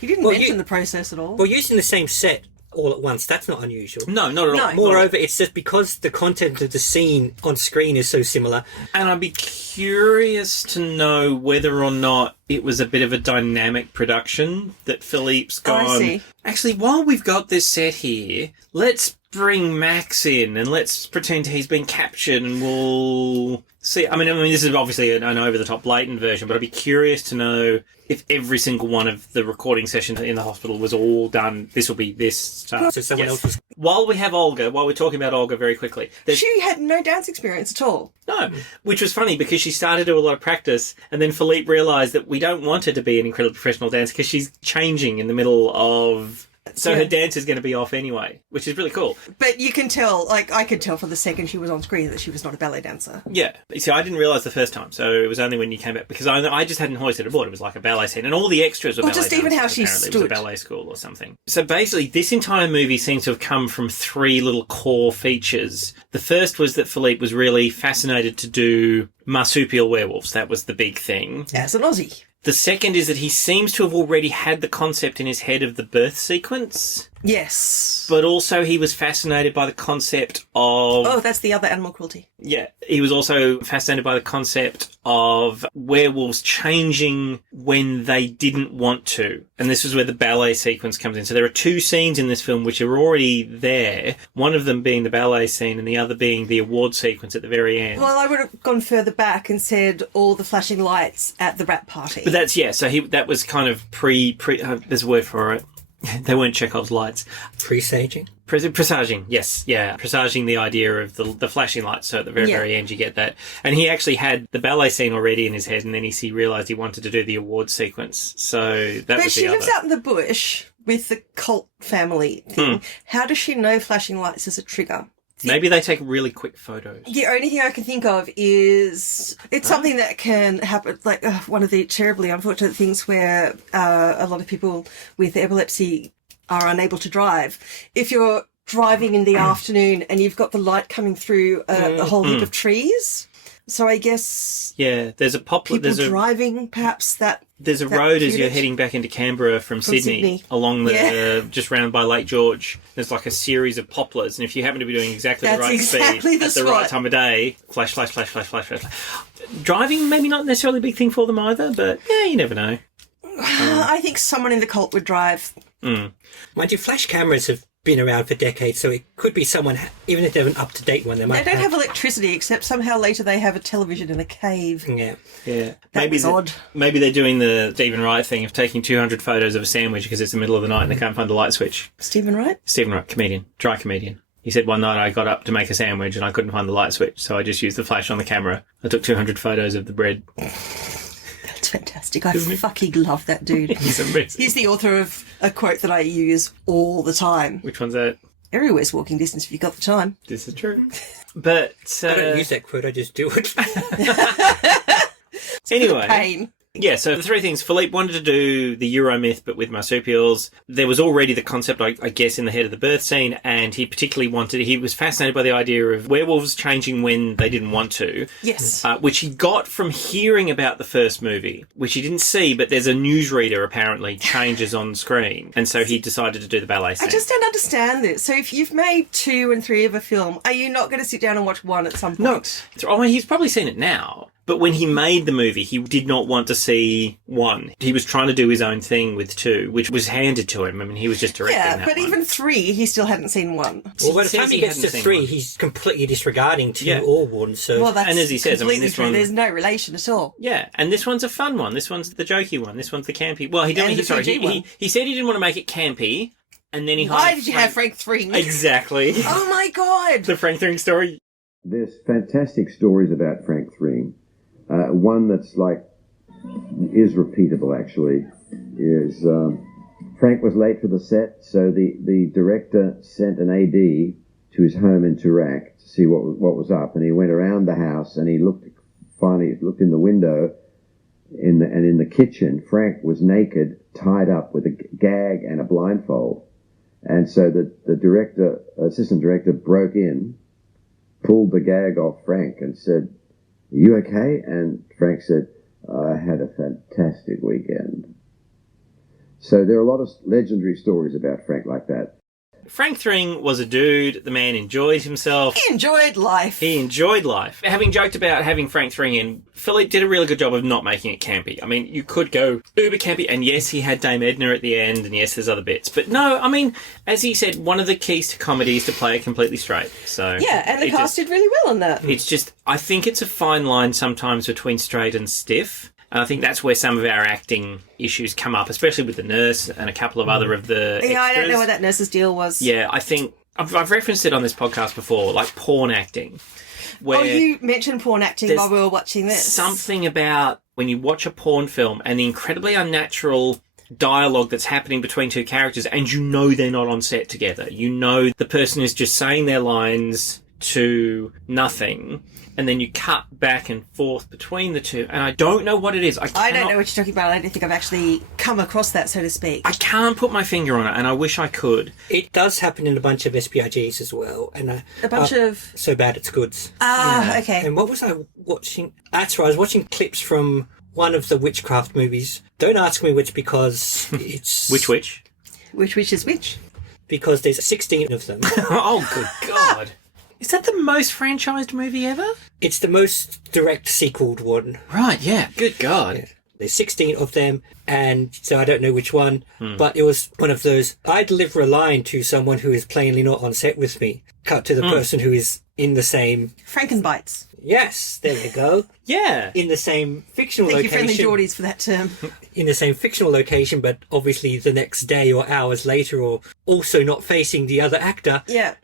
He didn't mention the process at all. Well, using the same set all at once, that's not unusual. No, not at all. Moreover, it's just because the content of the scene on screen is so similar. And I'd be curious to know whether or not it was a bit of a dynamic production that Philippe's gone... I see. Actually, while we've got this set here, let's bring Max in and let's pretend he's been captured and we'll See, I mean, this is obviously an over-the-top blatant version, but I'd be curious to know if every single one of the recording sessions in the hospital was all done. This will be this stuff. So someone else was... While we're talking about Olga very quickly. She had no dance experience at all. No, which was funny because she started to do a lot of practice, and then Philippe realised that we don't want her to be an incredibly professional dancer because she's changing in the middle of... So her dance is going to be off anyway, which is really cool. But you can tell, like, I could tell from the second she was on screen that she was not a ballet dancer. Yeah. See, I didn't realise the first time, so it was only when you came back, because I just hadn't hoisted aboard. It was like a ballet scene, and all the extras were ballet just even how she apparently. stood. It was a ballet school or something. So basically, this entire movie seems to have come from three little core features. The first was that Philippe was really fascinated to do marsupial werewolves. That was the big thing. As an Aussie. The second is that he seems to have already had the concept in his head of the birth sequence. Yes. But also he was fascinated by the concept of... Oh, that's the other animal cruelty. Yeah. He was also fascinated by the concept of werewolves changing when they didn't want to. And this is where the ballet sequence comes in. So there are two scenes in this film which are already there. One of them being the ballet scene and the other being the award sequence at the very end. Well, I would have gone further back and said all the flashing lights at the rap party. But that's, yeah, so that was kind of there's a word for it. They weren't Chekhov's lights. Presaging? Presaging, yes, yeah. Presaging the idea of the flashing lights, so at the very end you get that. And he actually had the ballet scene already in his head, and then he realised he wanted to do the award sequence. So that was the other. But she lives out in the bush with the cult family thing. How does she know flashing lights is a trigger? Maybe they take really quick photos. The only thing I can think of is it's something that can happen, like one of the terribly unfortunate things where a lot of people with epilepsy are unable to drive. If you're driving in the afternoon and you've got the light coming through a whole heap of trees. So I guess... Yeah, there's a poplar... driving, perhaps, that... There's a road as you're heading back into Canberra from Sydney, along the just round by Lake George. There's like a series of poplars, and if you happen to be doing exactly the right speed at the right time of day, flash, flash, flash, flash, flash, flash. Driving, maybe not necessarily a big thing for them either, but yeah, you never know. I think someone in the cult would drive. Mind you, flash cameras have been around for decades, so it could be someone, even if they're an up-to-date one, they might. They don't have electricity, except somehow later they have a television in a cave. Yeah. Maybe odd. Maybe they're doing the Stephen Wright thing of taking 200 photos of a sandwich because it's the middle of the night and they can't find the light switch. Stephen Wright? Stephen Wright, comedian, dry comedian. He said one night I got up to make a sandwich and I couldn't find the light switch, so I just used the flash on the camera. I took 200 photos of the bread. That's fantastic. I fucking love that dude. He's amazing. He's the author of a quote that I use all the time. Which one's that? Everywhere's walking distance if you've got the time. This is true. But... I don't use that quote, I just do it. Anyway... Pain. Yeah, so the three things. Philippe wanted to do the Euromyth, but with marsupials. There was already the concept, I guess, in the head of the birth scene, and he was fascinated by the idea of werewolves changing when they didn't want to. Yes. Which he got from hearing about the first movie, which he didn't see, but there's a newsreader apparently changes on screen, and so he decided to do the ballet scene. I just don't understand this. So if you've made 2 and 3 of a film, are you not going to sit down and watch 1 at some point? No. I mean, he's probably seen it now. But when he made the movie, he did not want to see 1. He was trying to do his own thing with 2, which was handed to him. I mean, he was just directing that but one. even 3, he still hadn't seen 1. Well, by the time he gets to 3, he's completely disregarding 2 or 1. So. Well, that's and as he says, completely this true. one... There's no relation at all. Yeah, and this one's a fun one. This one's the jokey one. This one's the campy... Well, he said he didn't want to make it campy, and then he hired... Why did you have Frank Thring? Exactly. Oh, my God! The Frank Thring story. There's fantastic stories about Frank Thring. One that's is repeatable actually, is Frank was late for the set, so the director sent an AD to his home in Toorak to see what was up, and he went around the house and he finally looked in the window, in the kitchen, Frank was naked, tied up with a gag and a blindfold, and so the assistant director broke in, pulled the gag off Frank and said, "Are you okay?" And Frank said, "I had a fantastic weekend." So there are a lot of legendary stories about Frank like that. Frank Thring was a dude. The man enjoyed himself. He enjoyed life. He enjoyed life. Having joked about having Frank Thring in, Philippe did a really good job of not making it campy. I mean, you could go uber campy, and yes, he had Dame Edna at the end, and yes, there's other bits. But no, I mean, as he said, one of the keys to comedy is to play it completely straight. So yeah, and the cast did really well on that. It's just, I think it's a fine line sometimes between straight and stiff. And I think that's where some of our acting issues come up, especially with the nurse and a couple of other of the extras. I don't know what that nurse's deal was. Yeah, I think I've referenced it on this podcast before, like porn acting. Where you mentioned porn acting while we were watching this. Something about when you watch a porn film and the incredibly unnatural dialogue that's happening between two characters, and you know they're not on set together. You know the person is just saying their lines to nothing, and then you cut back and forth between the two, and I don't know what it is. I don't know what you're talking about. I don't think I've actually come across that, so to speak. I can't put my finger on it, and I wish I could. It does happen in a bunch of SPIGs as well. And a bunch of... So Bad It's Goods. Okay. And what was I watching? That's right, I was watching clips from one of the witchcraft movies. Don't ask me which, because it's... Which? Which is which? Because there's 16 of them. Oh, good God. Is that the most franchised movie ever? It's the most direct sequeled one. Right, yeah. Good God. Yeah. There's 16 of them, and so I don't know which one, but it was one of those, I deliver a line to someone who is plainly not on set with me. Cut to the person who is in the same... Frankenbites. Yes, there you go. Yeah. In the same fictional location. Thank you, friendly Geordies, for that term. In the same fictional location, but obviously the next day or hours later, or also not facing the other actor. Yeah.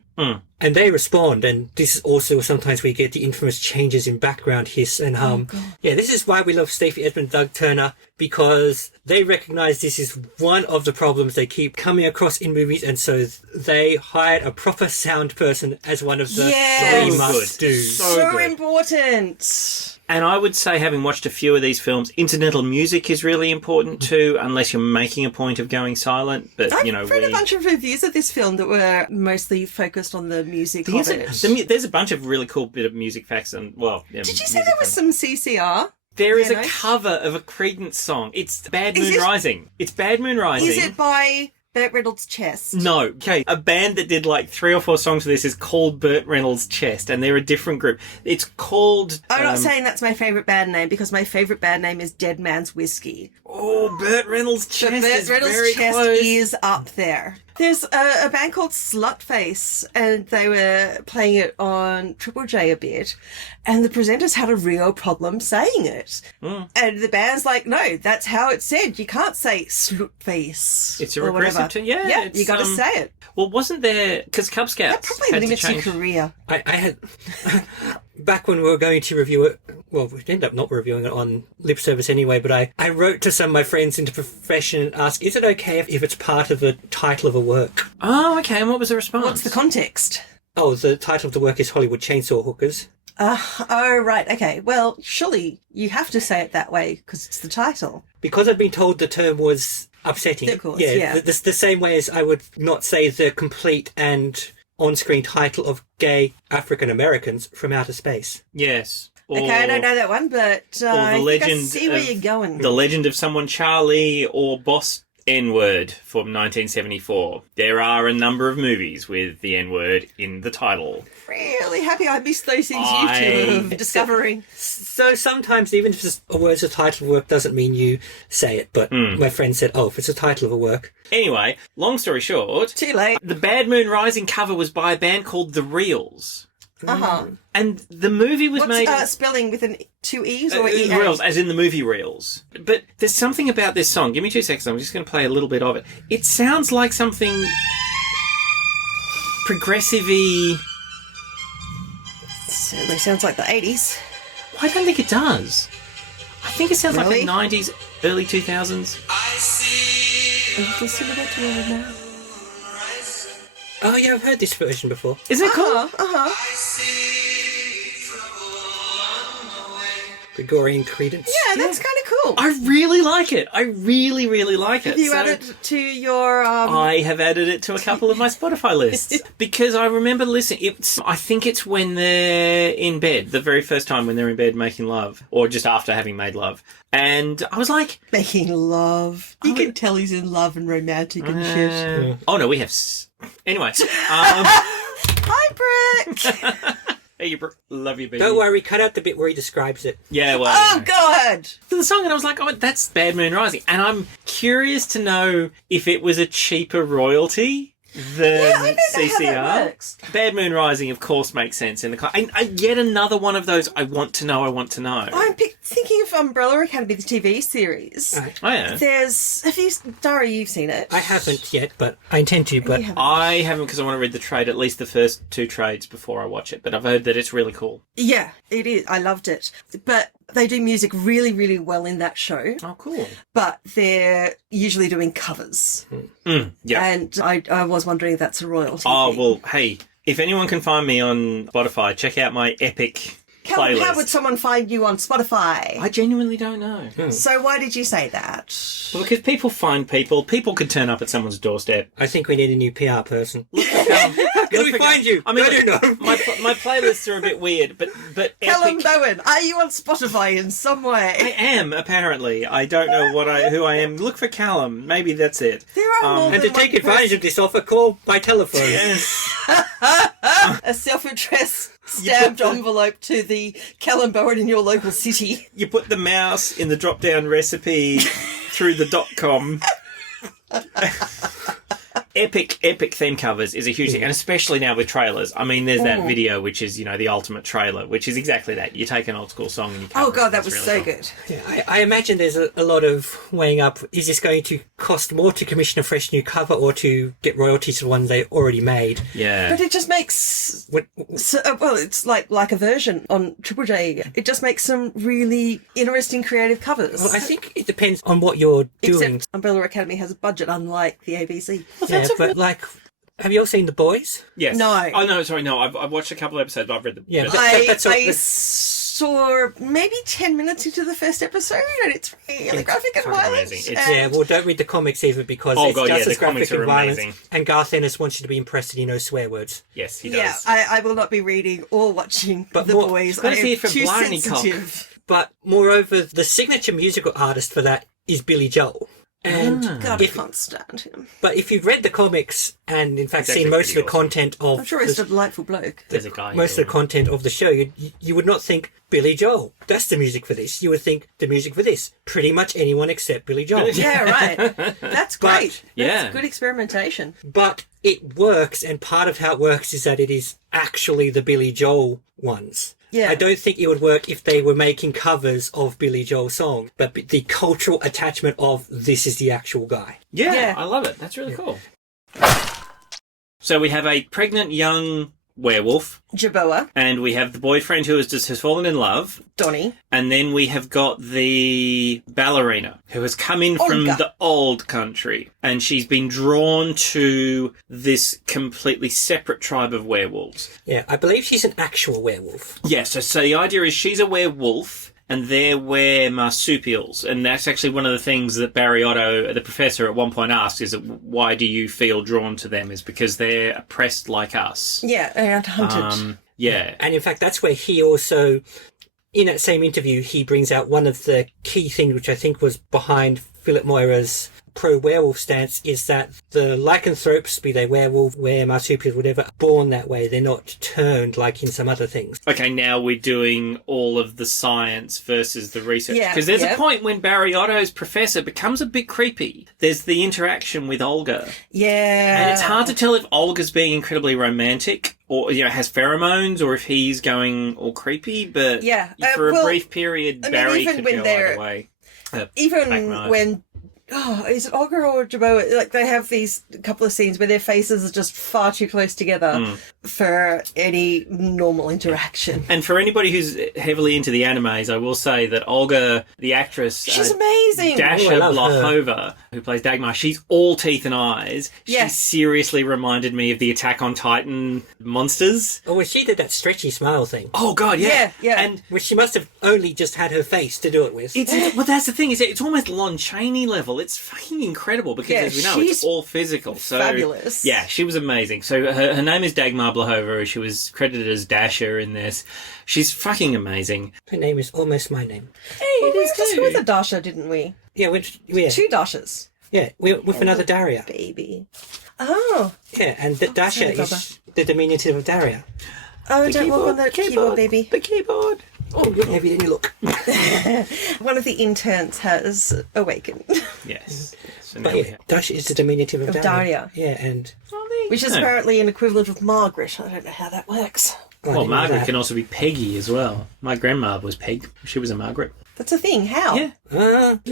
And they respond, and this is also sometimes we get the infamous changes in background hiss and hum. Yeah, this is why we love Stacey Edmund and Doug Turner, because they recognise this is one of the problems they keep coming across in movies, and so they hired a proper sound person as one of the three must-dos. So important. And I would say, having watched a few of these films, incidental music is really important too, unless you're making a point of going silent. But I've read a bunch of reviews of this film that were mostly focused on the music of it. There's a bunch of really cool bit of music facts, and did you say there was some CCR? There is a cover of a Creedence song. It's Bad Moon Rising. It's Bad Moon Rising. Is it by Burt Reynolds' Chest? No. Okay. A band that did like 3 or 4 songs for this is called Burt Reynolds' Chest, and they're a different group. It's called... I'm not saying that's my favourite band name, because my favourite band name is Dead Man's Whiskey. Oh, Burt Reynolds' Chest is up there. There's a band called Slutface, and they were playing it on Triple J a bit, and the presenters had a real problem saying it. And the band's like, no, that's how it's said. You can't say Slutface. It's a regressive term. Yeah, you got to say it. Well, wasn't there... Because Cub Scouts that probably limits your career. I had... Back when we were going to review it, well, we ended up not reviewing it on lip service anyway, but I wrote to some of my friends into profession and asked, is it okay if it's part of the title of a work? Oh, okay. And what was the response? What's the context? Oh, the title of the work is Hollywood Chainsaw Hookers. Oh, right. Okay. Well, surely you have to say it that way because it's the title. Because I'd been told the term was upsetting. Of course, yeah. The same way as I would not say the complete and on-screen title of Gay African Americans from Outer Space. Yes. Okay, I don't know that one, but I think I see where you're going. The Legend of Someone Charlie or Boss N-Word from 1974. There are a number of movies with the N-Word in the title. Really happy I missed those things you two of discovering. So sometimes, even if a word's a title of work, doesn't mean you say it. But my friend said, oh, if it's a title of a work. Anyway, long story short... Too late. The Bad Moon Rising cover was by a band called The Reels. And the movie was made... spelling with 2 E's or E-A? Reels, as in the movie Reels. But there's something about this song. Give me 2 seconds. I'm just going to play a little bit of it. It sounds like something progressive-y... Certainly sounds like the 80s. Well, I don't think it does. I think it sounds like the 90s, early 2000s. Are you listening to it now? Oh, yeah, I've heard this version before. Isn't it cool? Gregorian Credence. Yeah, that's kind of cool. I really like it. I really, really like it. Have you added it to your... I have added it to a couple of my Spotify lists. Because I remember listening... I think it's when they're in bed, the very first time when they're in bed making love. Or just after having made love. And I was like... Making love. You can tell he's in love and romantic and shit. Oh, no, we have... Anyway. Hi, Brooke! Hey, love you, baby. Don't worry, cut out the bit where he describes it. Yeah, well. Oh, God! The song, and I was like, oh, that's Bad Moon Rising. And I'm curious to know if it was a cheaper royalty than I don't know CCR. how that works. Bad Moon Rising, of course, makes sense in the and yet another one of those. I want to know. I'm thinking of Umbrella Academy, the TV series. Oh yeah. Dara, you've seen it? I haven't yet, but I intend to. But I haven't because I want to read the trade, at least the first 2 trades before I watch it. But I've heard that it's really cool. Yeah, it is. I loved it. But they do music really, really well in that show. Oh, cool. But they're usually doing covers. Yeah. And I was wondering if that's a royalty Oh, thing. well, hey, if anyone can find me on Spotify, check out my epic playlist. How would someone find you on Spotify? I genuinely don't know. So why did you say that? Well, because people find people. People could turn up at someone's doorstep. I think we need a new PR person. How can we find you? I mean, I don't know. My playlists are a bit weird, but Callum epic. Bowen, are you on Spotify in some I way? am, apparently. I don't know who I am. Look for Callum. Maybe that's it. There are more And than to take one advantage of this offer, call by telephone. Yes. a self-addressed stamped envelope to the Callum Bowen in your local city. You put the mouse in the drop-down recipe through the .com. Epic theme covers is a huge thing, and especially now with trailers. I mean, there's that video, which is, the ultimate trailer, which is exactly that. You take an old school song and you cover Oh, God, it. that It's was really so cool. good. Yeah, I imagine there's a lot of weighing up. Is this going to cost more to commission a fresh new cover or to get royalties to the one they already made? Yeah. But it just makes... it's like a version on Triple J. It just makes some really interesting creative covers. Well, I think it depends on what you're doing. Except Umbrella Academy has a budget, unlike the ABC. Have you all seen The Boys? Yes. No. Oh, no, sorry, no. I've watched a couple of episodes, but I've read them. Yeah, I saw maybe 10 minutes into the first episode, and it's really graphic and violent. amazing. Don't read the comics either because Oh, it's God, just yeah, the as graphic comics and are violent. amazing. And Garth Ennis wants you to be impressed and he knows swear words. Yes, he Yeah, does. I will not be reading or watching The Boys. I gotta see am it for too Blarney sensitive. But moreover, the signature musical artist for that is Billy Joel. And God, I can't stand him. But if you've read the comics and in fact It's seen actually most of the pretty awesome. content of I'm sure he's a delightful bloke. There's a guy most of the content of the show, you would not think Billy Joel. That's the music for this. You would think the music for this. Pretty much anyone except Billy Joel. Yeah, right. That's great. yeah. That's good experimentation. But it works, and part of how it works is that it is actually the Billy Joel ones. Yeah. I don't think it would work if they were making covers of Billy Joel songs, but the cultural attachment of this is the actual guy. Yeah, I love it. That's really cool. So we have a pregnant young werewolf. Jerboa. And we have the boyfriend who has fallen in love. Donnie. And then we have got the ballerina who has come in from the old country. And she's been drawn to this completely separate tribe of werewolves. Yeah, I believe she's an actual werewolf. Yeah, so the idea is she's a werewolf and they're marsupials. And that's actually one of the things that Barry Otto, the professor, at one point asked is, why do you feel drawn to them? Is because they're oppressed like us. Yeah, and hunted. Yeah. And in fact, that's where he also, in that same interview, he brings out one of the key things, which I think was behind Philip Moira's pro-werewolf stance, is that the lycanthropes, be they werewolf, marsupials, whatever, are born that way. They're not turned like in some other things. Okay, now we're doing all of the science versus the research. Yeah, Because there's a point when Barry Otto's professor becomes a bit creepy. There's the interaction with Olga. Yeah. And it's hard to tell if Olga's being incredibly romantic or, has pheromones, or if he's going all creepy, but for a brief period, Barry could go either way. When is it Olga or Jerboa? Like, they have these couple of scenes where their faces are just far too close together for any normal interaction. And for anybody who's heavily into the animes, I will say that Olga, the actress, she's amazing. Dasha Bláhová, who plays Dagmar, she's all teeth and eyes. She seriously reminded me of the Attack on Titan monsters. Oh, well, she did that stretchy smile thing. Oh, God, yeah. And which she must have only just had her face to do it with. Well, that's the thing, it's almost Lon Chaney level. It's fucking incredible because, as we know, it's all physical. So, fabulous. Yeah, she was amazing. So her name is Dagmar Bláhová. She was credited as Dasha in this. She's fucking amazing. Her name is almost my name. Hey, we just with a Dasha, didn't we? Yeah, 2 Dashas. Yeah, with another Daria. Baby. Oh. Yeah, and Dasha is the diminutive of Daria. Oh, don't walk on the keyboard, baby. The keyboard. Oh, you're heavier than you look. One of the interns has awakened. Yes. So But yeah, Dasha is the diminutive of Daria. Yeah, and... Which is apparently an equivalent of Margaret. I don't know how that works. Well, Margaret can also be Peggy as well. My grandma was Peg. She was a Margaret. That's a thing. How? Yeah.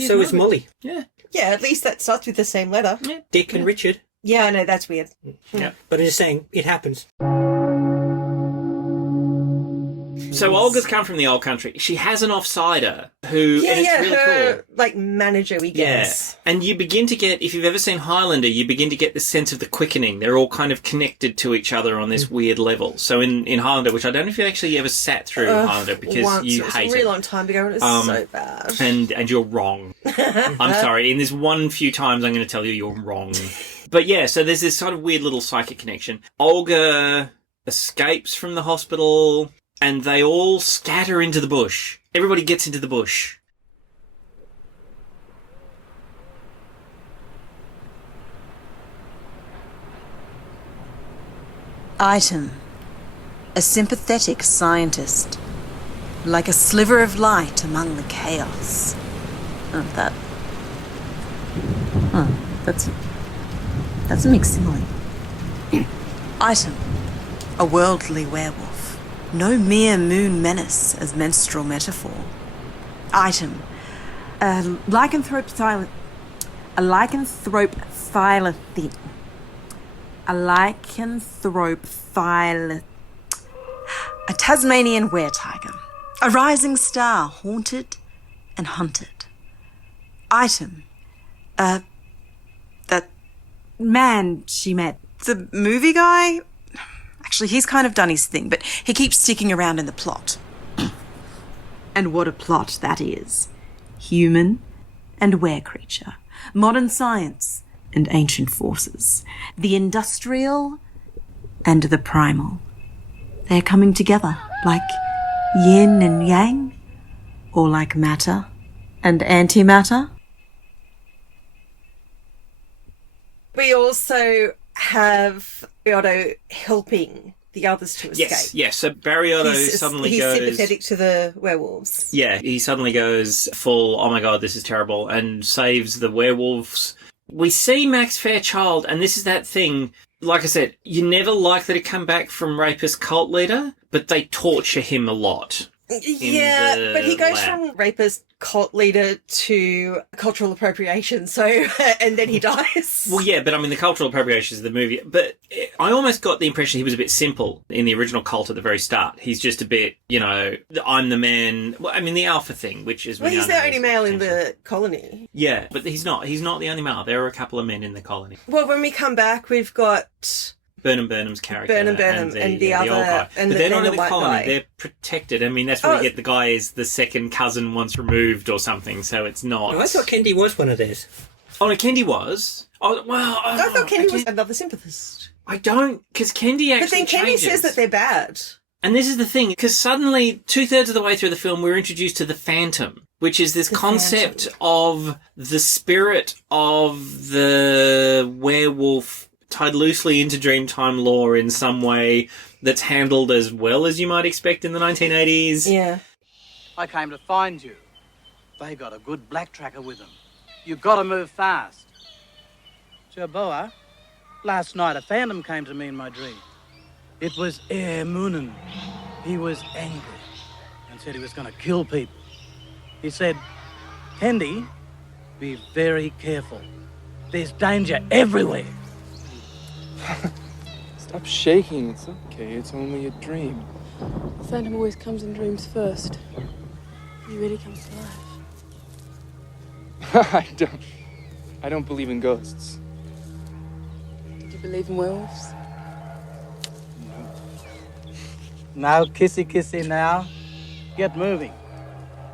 So is Molly. Yeah. Yeah, at least that starts with the same letter. Yeah. Dick and Richard. Yeah, I know, that's weird. Yeah. But I'm just saying, it happens. So Olga's come from the old country. She has an offsider who, and it's really her, cool. like, manager, we guess. Yeah. And you begin to get, if you've ever seen Highlander, you begin to get the sense of the quickening. They're all kind of connected to each other on this weird level. So in Highlander, which I don't know if you actually ever sat through Highlander because once. you It was hate a really it. long time ago and it was so bad. And you're wrong. I'm sorry. In this one few times, I'm going to tell you you're wrong. But yeah, so there's this sort of weird little psychic connection. Olga escapes from the hospital and they all scatter into the bush. Everybody gets into the bush. Item. A sympathetic scientist. Like a sliver of light among the chaos. Oh, that's a mixed simile. Item. A worldly werewolf. No mere moon menace as menstrual metaphor. Item. A lycanthrope thylacine. A Tasmanian were-tiger. A rising star haunted and hunted. Item. That man she met. The movie guy? Actually, he's kind of done his thing, but he keeps sticking around in the plot. And what a plot that is. Human and were-creature. Modern science and ancient forces. The industrial and the primal. They're coming together like yin and yang, or like matter and antimatter. We also have Otto helping the others to escape. Yes. So Barry Otto suddenly he's goes... sympathetic to the werewolves. Yeah, he suddenly goes full, oh my god, this is terrible, and saves the werewolves. We see Max Fairchild, and this is that thing, like I said, you never like that he come back from rapist cult leader, but they torture him a lot. Yeah, but he goes from rapist cult leader to cultural appropriation, so, and then he dies. Well, yeah, but I mean, the cultural appropriation is the movie, but I almost got the impression he was a bit simple in the original cult at the very start. He's just a bit, I'm the man, well, I mean, the alpha thing, which is... Well, he's the only male in the colony. Yeah, but he's not the only male. There are a couple of men in the colony. Well, when we come back, we've got... Burnham's character. Burnham and the other... old guy. And but they're not the in the white colony. guy. They're protected. I mean, that's where you get the guy is the second cousin once removed or something, so it's not... Oh, I thought Kendi was one of theirs. Oh, no, Kendi was? Oh, well... I thought Kendi was another sympathist. I don't, because Kendi actually But then Kendi changes. says that they're bad. And this is the thing, because suddenly, 2/3 of the way through the film, we're introduced to the Phantom, which is this concept of the spirit of the werewolf tied loosely into Dreamtime lore in some way that's handled as well as you might expect in the 1980s. Yeah. I came to find you. They got a good black tracker with them. You gotta move fast. Jerboa, last night a phantom came to me in my dream. It was Air Moonin. He was angry and said he was gonna kill people. He said, Kendi, be very careful. There's danger everywhere. Stop shaking. It's okay. It's only a dream. The Phantom always comes in dreams first. He really comes to life. I don't believe in ghosts. Did you believe in werewolves? Now, kissy now. Get moving.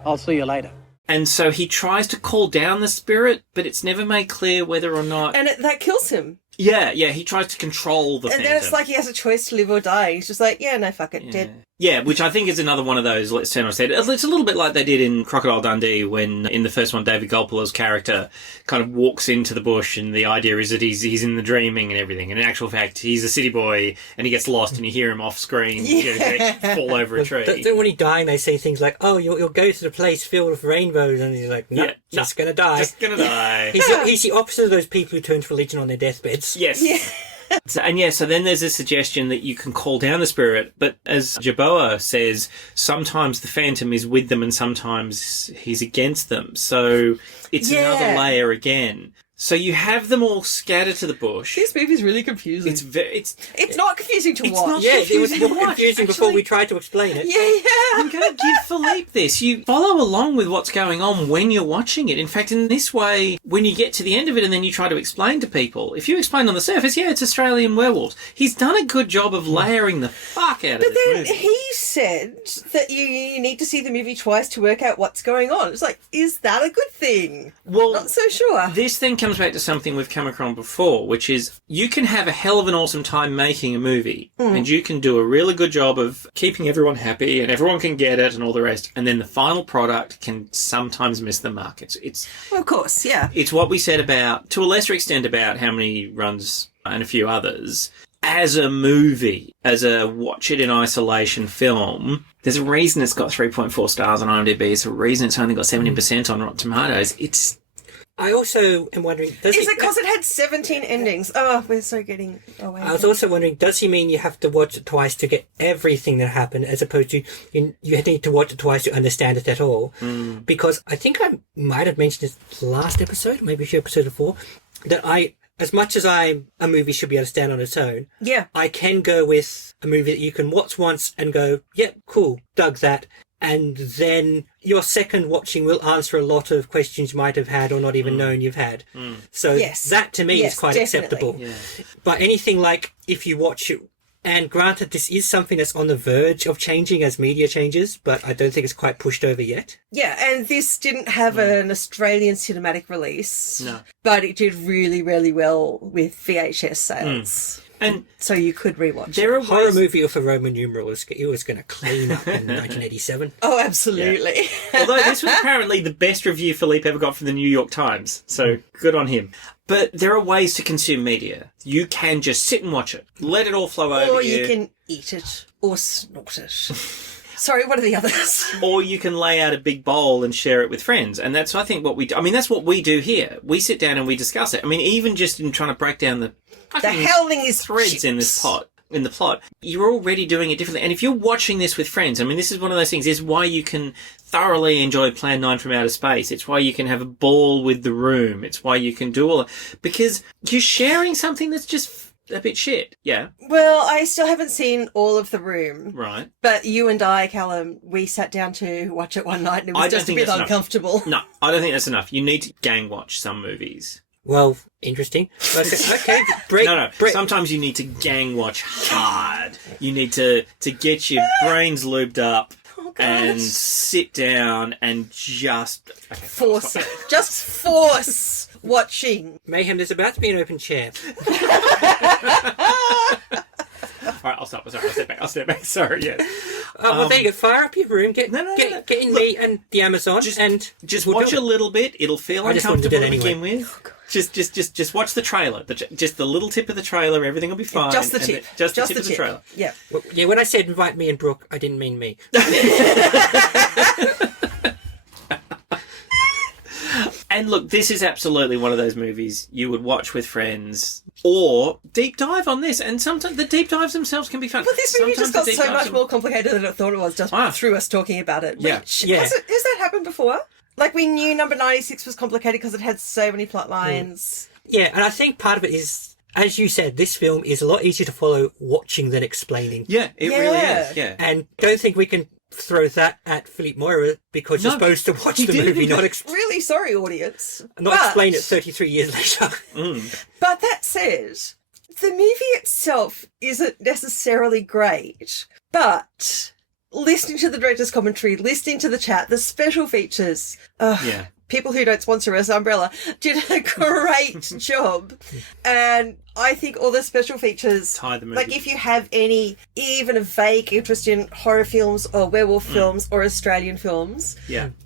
I'll see you later. And so he tries to call down the spirit, but it's never made clear whether or not... And that kills him. Yeah, he tries to control the And Phantom. then it's like he has a choice to live or die. He's just like, yeah, no, fuck it, dead. Yeah, which I think is another one of those, let's turn on its head. It's a little bit like they did in Crocodile Dundee when, in the first one, David Gulpillo's character kind of walks into the bush and the idea is that he's in the dreaming and everything. And in actual fact, he's a city boy and he gets lost and you hear him off screen fall over a tree. Then when he's dying, they say things like, oh, you'll go to the place filled with rainbows. And he's like, no, just going to die. Just going to die. He's the opposite of those people who turn to religion on their deathbeds. Yes. Yeah. So then there's a suggestion that you can call down the spirit, but as Jerboa says, sometimes the phantom is with them and sometimes he's against them. So it's another layer again. So you have them all scattered to the bush. This movie's really confusing. It's not confusing to watch. It was more confusing before we tried to explain it. Yeah. I'm going to give Philippe this. You follow along with what's going on when you're watching it. In fact, in this way, when you get to the end of it and then you try to explain to people, if you explain on the surface, it's Australian werewolves. He's done a good job of layering the fuck out of this movie. But then he said that you need to see the movie twice to work out what's going on. It's like, is that a good thing? Well, not so sure. This then comes back to something we've come across before, which is you can have a hell of an awesome time making a movie and you can do a really good job of keeping everyone happy and everyone can get it and all the rest, and then the final product can sometimes miss the mark. It's well, of course, yeah. It's what we said about, to a lesser extent, about How Many Runs and a few others. As a movie, as a watch it in isolation film, there's a reason it's got 3.4 stars on IMDb. There's a reason it's only got 70% on Rotten Tomatoes. I also am wondering... Is it because it had 17 endings? Oh, we're so getting away. I was also wondering, does he mean you have to watch it twice to get everything that happened, as opposed to you need to watch it twice to understand it at all? Because I think I might have mentioned this last episode, maybe a few episodes before, that as much as a movie should be able to stand on its own, I can go with a movie that you can watch once and go, yep, cool, dug that. And then your second watching will answer a lot of questions you might have had or not even known you've had. So that to me is quite acceptable. Yeah. But anything like if you watch it, and granted this is something that's on the verge of changing as media changes, but I don't think it's quite pushed over yet. Yeah, and this didn't have an Australian cinematic release. No. But it did really, really well with VHS sales. And so you could rewatch it. A horror movie with a Roman numeral, it was going to clean up in 1987. Oh, absolutely. Yeah. Although this was apparently the best review Philippe ever got from the New York Times, so good on him. But there are ways to consume media. You can just sit and watch it, let it all flow over you. Or you can eat it or snort it. Sorry, what are the others? Or you can lay out a big bowl and share it with friends. And that's, I think, what we do. I mean, that's what we do here. We sit down and we discuss it. I mean, even just in trying to break down the howling is threads chips. in the plot, you're already doing it differently. And if you're watching this with friends, I mean, this is one of those things, is why you can thoroughly enjoy Plan 9 from Outer Space. It's why you can have a ball with The Room. It's why you can do all that. Because you're sharing something that's just a bit shit. Yeah. Well, I still haven't seen all of The Room. Right. But you and I, Callum, we sat down to watch it one night and it was just a bit uncomfortable. No, I don't think that's enough. You need to gang watch some movies. Well, interesting. Okay, break. No. Sometimes you need to gang watch hard. You need to get your brains lubed up and sit down and just force it. Just force watching. Mayhem, there's about to be an open chair. All right, I'll stop. Sorry, I'll step back. Sorry, yeah. Well, there you go. Fire up your room. Get in me and the Amazon. Just watch a little bit. It'll feel uncomfortable to begin with. Just watch the trailer. Just the little tip of the trailer. Everything will be fine. Just the tip. Just the tip of the trailer. Yeah. Well, yeah. When I said invite me and Brooke, I didn't mean me. And look, this is absolutely one of those movies you would watch with friends or deep dive on this. And sometimes the deep dives themselves can be fun. But this movie just got so much more complicated than I thought it was just through us talking about it. Yeah. Has that happened before? Like, we knew number 96 was complicated because it had so many plot lines. Yeah, and I think part of it is, as you said, this film is a lot easier to follow watching than explaining. Yeah, it really is. Yeah. And don't think we can throw that at Philippe Mora because you're supposed to watch the movie, not really sorry, audience. Explain it 33 years later. But that said, the movie itself isn't necessarily great, but listening to the director's commentary, listening to the chat, the special features, people who don't sponsor us, Umbrella, did a great job. And I think all the special features, tie the movie. like if you have any, even a vague interest in horror films or werewolf films or Australian films,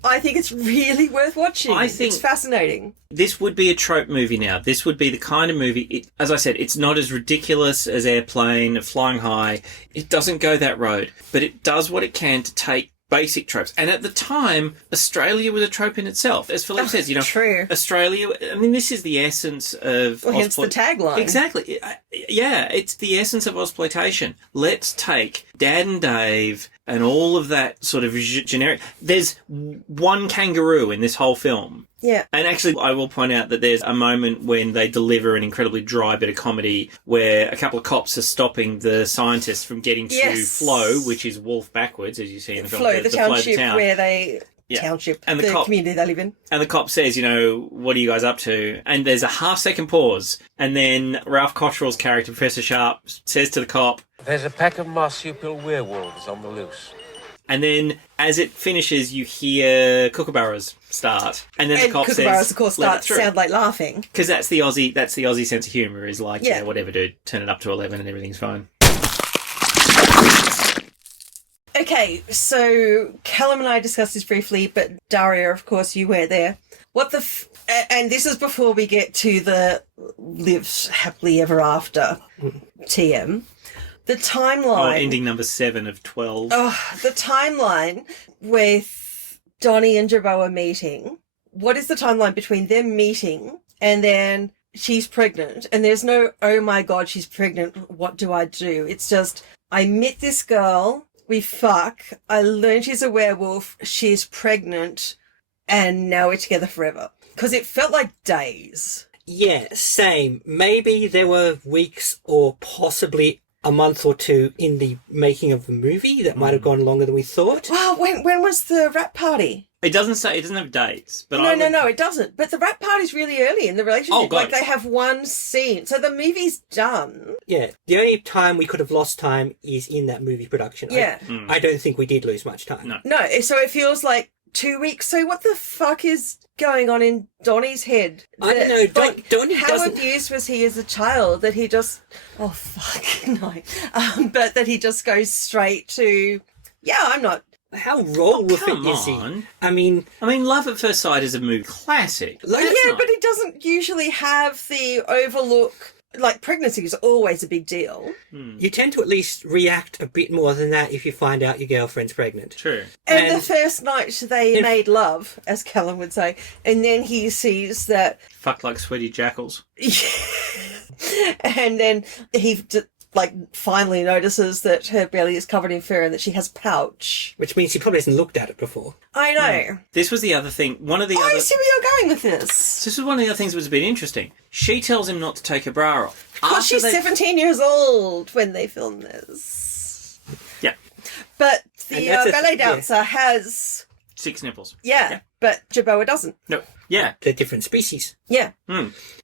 I think it's really worth watching. I think it's fascinating. This would be a trope movie now. This would be the kind of movie, as I said, it's not as ridiculous as Airplane, Flying High. It doesn't go that road, but it does what it can to take basic tropes. And at the time, Australia was a trope in itself. As Philippe says, true. Australia, I mean, this is the essence of... Well, hence the tagline. Exactly. Yeah, it's the essence of Podsploitation. Let's take Dad and Dave and all of that sort of generic... There's one kangaroo in this whole film. Yeah. And actually, I will point out that there's a moment when they deliver an incredibly dry bit of comedy where a couple of cops are stopping the scientists from getting to Flow, which is Wolf backwards, as you see in the film. Flow, the township where they... Township, and the community they live in. And the cop says, what are you guys up to? And there's a half-second pause. And then Ralph Cotterill's character, Professor Sharp, says to the cop... There's a pack of marsupial werewolves on the loose. And then, as it finishes, you hear kookaburras start, and then the cop says, kookaburras, of course, sound like laughing because that's the Aussie sense of humour. Is like, whatever, dude, turn it up to 11 and everything's fine. Okay, so Callum and I discussed this briefly, but Daria, of course, you were there. What the and this is before we get to the live happily ever after TM. The timeline... ending number 7 of 12. Oh, the timeline with Donnie and Jerboa meeting. What is the timeline between them meeting and then she's pregnant? And there's no, oh my God, she's pregnant. What do I do? It's just, I met this girl. We fuck. I learned she's a werewolf. She's pregnant. And now we're together forever. Because it felt like days. Yeah, same. Maybe there were weeks or possibly a month or two in the making of the movie that might have gone longer than we thought. Well, when was the rap party? It doesn't say, it doesn't have dates. But No, it doesn't. But the rap party's really early in the relationship. Oh, God. Like, they have one scene. So the movie's done. Yeah. The only time we could have lost time is in that movie production. Yeah. I don't think we did lose much time. No, so it feels like 2 weeks. So what the fuck is going on in Donnie's head? I don't know. Like, Donnie how doesn't... abused was he as a child that he just... Oh, fuck, no. But that he just goes straight to... Yeah, I'm not... How wrong with it is he? I mean, Love at First Sight is a movie classic. But it doesn't usually have the overlook. Like, pregnancy is always a big deal. You tend to at least react a bit more than that if you find out your girlfriend's pregnant. True. And the first night they made love, as Callum would say, and then he sees that... Fuck like sweaty jackals. And then he... finally notices that her belly is covered in fur and that she has a pouch. Which means he probably hasn't looked at it before. I know. This was the other thing. I see where you're going with this. This was one of the other things that was a bit interesting. She tells him not to take her bra off. Because she's 17 years old when they film this. Yeah. But the ballet dancer has... 6 nipples. Yeah, but Jerboa doesn't. No. Yeah. They're different species. Yeah.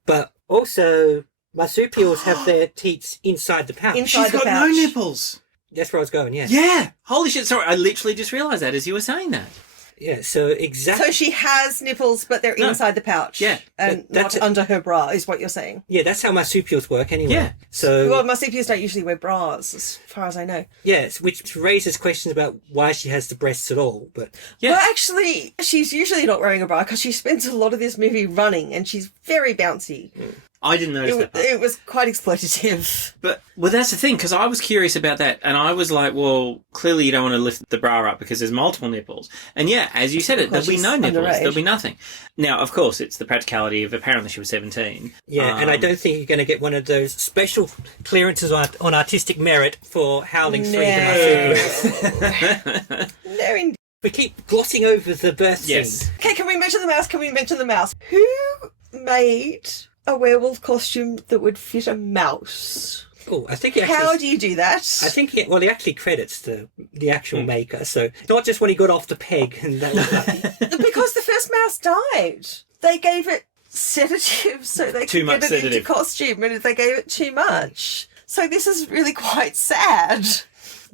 But also... Marsupials have their teats inside the pouch. She's got no nipples. That's where I was going, yeah. Yeah. Holy shit. Sorry, I literally just realised that as you were saying that. Yeah, so exactly. So she has nipples, but they're inside the pouch. Yeah. And not under her bra, is what you're saying. Yeah, that's how marsupials work anyway. Yeah. So, well, marsupials don't usually wear bras, as far as I know. Yes, which raises questions about why she has the breasts at all. But Well, actually, she's usually not wearing a bra because she spends a lot of this movie running and she's very bouncy. I didn't notice that part. It was quite exploitative. But, that's the thing, because I was curious about that, and I was like, well, clearly you don't want to lift the bra up because there's multiple nipples. And yeah, as you said it, there'll be no nipples. Underage. There'll be nothing. Now, of course, it's the practicality of apparently she was 17. Yeah, and I don't think you're going to get one of those special clearances on artistic merit for Howling 3 the marsupials. No, indeed. We keep glossing over the birth scene. Okay, can we mention the mouse? Who made a werewolf costume that would fit a mouse? Oh, I think he actually... How do you do that? I think he actually credits the actual maker, so not just when he got off the peg and that was Because the first mouse died. They gave it sedatives so they could get it into costume, and they gave it too much. So this is really quite sad.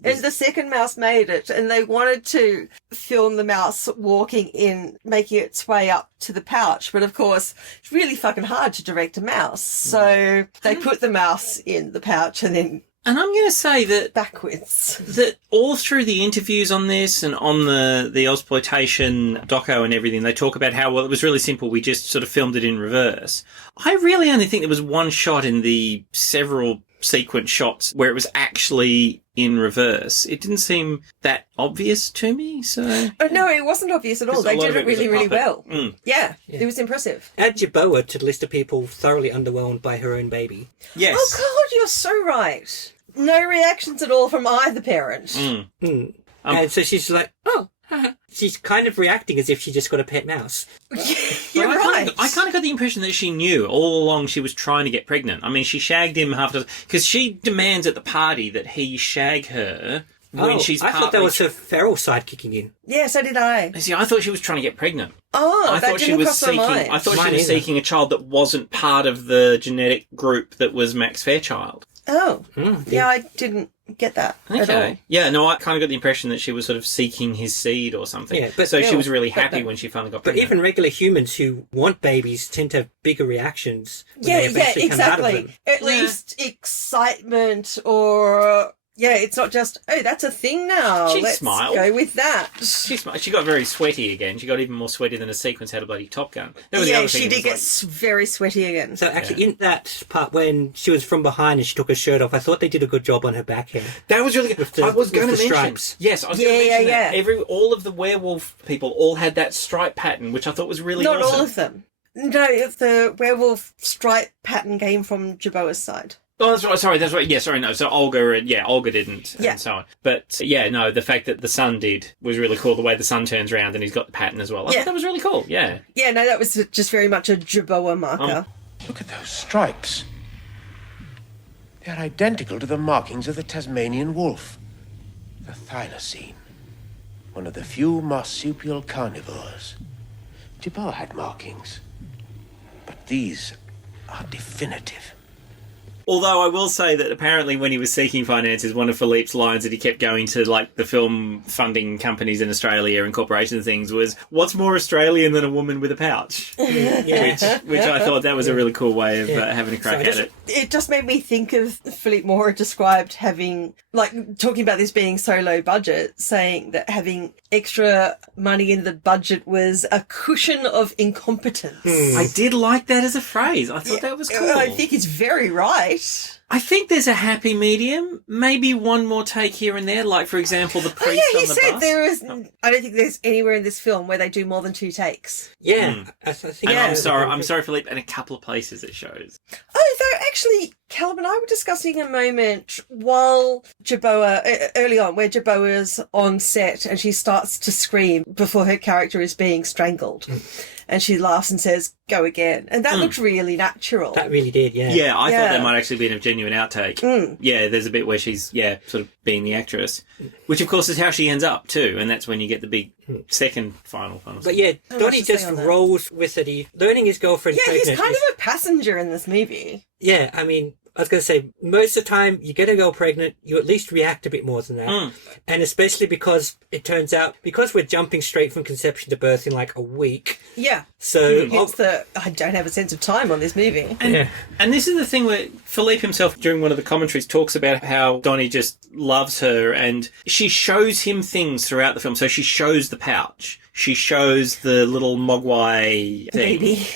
And the second mouse made it, and they wanted to film the mouse walking in, making its way up to the pouch. But of course, it's really fucking hard to direct a mouse. So they put the mouse in the pouch and then... And I'm going to say that backwards, that all through the interviews on this and on the Podsploitation doco and everything, they talk about how, well, it was really simple. We just sort of filmed it in reverse. I really only think there was one shot in the several sequence shots where it was actually in reverse. It didn't seem that obvious to me, so... no, it wasn't obvious at all. They did it really, really well. Yeah, it was impressive. Add Jerboa to the list of people thoroughly underwhelmed by her own baby. Yes. Oh, God, you're so right. No reactions at all from either parent. And so she's like, oh, she's kind of reacting as if she just got a pet mouse. You're right. I kind of got the impression that she knew all along she was trying to get pregnant. I mean, she shagged him half a dozen... Because she demands at the party that he shag her when she's I thought that was her feral side kicking in. Yeah, so did I. See, I thought she was trying to get pregnant. That didn't cross my mind. I thought she was seeking a child that wasn't part of the genetic group that was Max Fairchild. Oh. Yeah, I didn't get that at all. Yeah, no, I kind of got the impression that she was sort of seeking his seed or something. Yeah, but so she was really happy when she finally got pregnant. But even regular humans who want babies tend to have bigger reactions. Yeah, exactly. At least excitement or... Yeah, it's not just, oh, that's a thing now. She Let's smiled. go with that. She got very sweaty again. She got even more sweaty than a sequence had a bloody Top Gun. Yeah, she did get very sweaty again. So actually, in that part when she was from behind and she took her shirt off, I thought they did a good job on her back hair. That was really good. I was going to mention stripes. Yes, I was going to mention that. All of the werewolf people all had that stripe pattern, which I thought was really awesome. Not all of them. No, the werewolf stripe pattern came from Jerboa's side. Oh, that's right. Sorry, that's right. Yeah, sorry, no. So Olga didn't, and so on. But the fact that the son did was really cool. The way the son turns around and he's got the pattern as well. I thought that was really cool. Yeah. Yeah, no, that was just very much a Jerboa marker. Look at those stripes. They're identical to the markings of the Tasmanian wolf, the thylacine, one of the few marsupial carnivores. Jerboa had markings, but these are definitive. Although I will say that apparently when he was seeking finances, one of Philippe's lines that he kept going to, like, the film funding companies in Australia and corporations and things was, what's more Australian than a woman with a pouch? Which I thought that was a really cool way of having a crack at it. It just made me think of Philippe Mora described having, like, talking about this being so low budget, saying that having extra money in the budget was a cushion of incompetence. I did like that as a phrase. I thought that was cool. I think it's very right. I think there's a happy medium. Maybe one more take here and there, like, for example, the priest on the bus. He said there is... I don't think there's anywhere in this film where they do more than 2 takes. Yeah. I'm sorry, Philippe, and a couple of places it shows. Oh, though, actually, Caleb and I were discussing a moment while Jerboa, early on, where Jerboa's on set and she starts to scream before her character is being strangled. And she laughs and says, go again. And that looked really natural. That really did, yeah. Yeah, I thought that might actually be a genuine outtake. Yeah, there's a bit where she's, sort of being the actress. Which, of course, is how she ends up, too. And that's when you get the big second final. But yeah, Donnie just rolls with it. Learning his girlfriend pregnant. Yeah, he's kind of a passenger in this movie. Yeah, I mean... I was going to say, most of the time you get a girl pregnant, you at least react a bit more than that. And especially because it turns out, because we're jumping straight from conception to birth in like a week. Yeah. So I don't have a sense of time on this movie. And this is the thing where Philippe himself, during one of the commentaries, talks about how Donnie just loves her and she shows him things throughout the film. So she shows the pouch. She shows the little mogwai thing. Baby.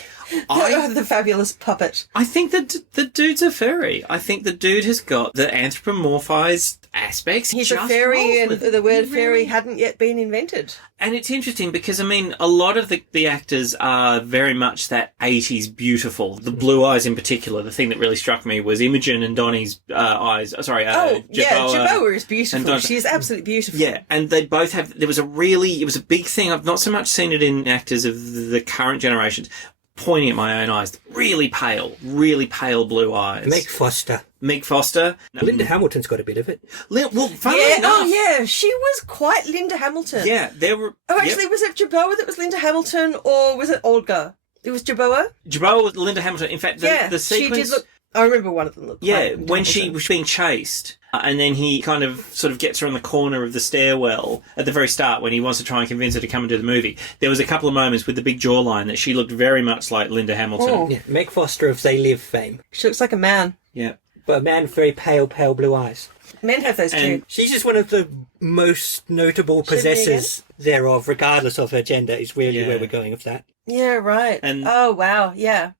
The fabulous puppet. I think that the dude's a fairy. I think the dude has got the anthropomorphized aspects. He's a fairy, and the word fairy hadn't yet been invented. And it's interesting because, I mean, a lot of the actors are very much that 80s beautiful. The blue eyes in particular. The thing that really struck me was Imogen and Donnie's eyes. Jerboa is beautiful. She is absolutely beautiful. Yeah, and they both have... It was a big thing. I've not so much seen it in actors of the current generations. Pointing at my own eyes, really pale blue eyes. Meg Foster. Linda Hamilton's got a bit of it. Funnily enough. She was quite Linda Hamilton. Yeah, there were... was it Jerboa that was Linda Hamilton, or was it Olga? It was Jerboa? Jerboa was Linda Hamilton. In fact, the sequence... she did look I remember one of them looked Yeah, quite when she was being chased, and then he kind of sort of gets her on the corner of the stairwell at the very start when he wants to try and convince her to come and do the movie. There was a couple of moments with the big jawline that she looked very much like Linda Hamilton. Oh. Yeah, Meg Foster of They Live fame. She looks like a man. Yeah. But a man with very pale blue eyes. Men have those too. She's just one of the most notable possessors thereof, regardless of her gender, is really where we're going with that. Yeah, right. And- oh, wow, yeah.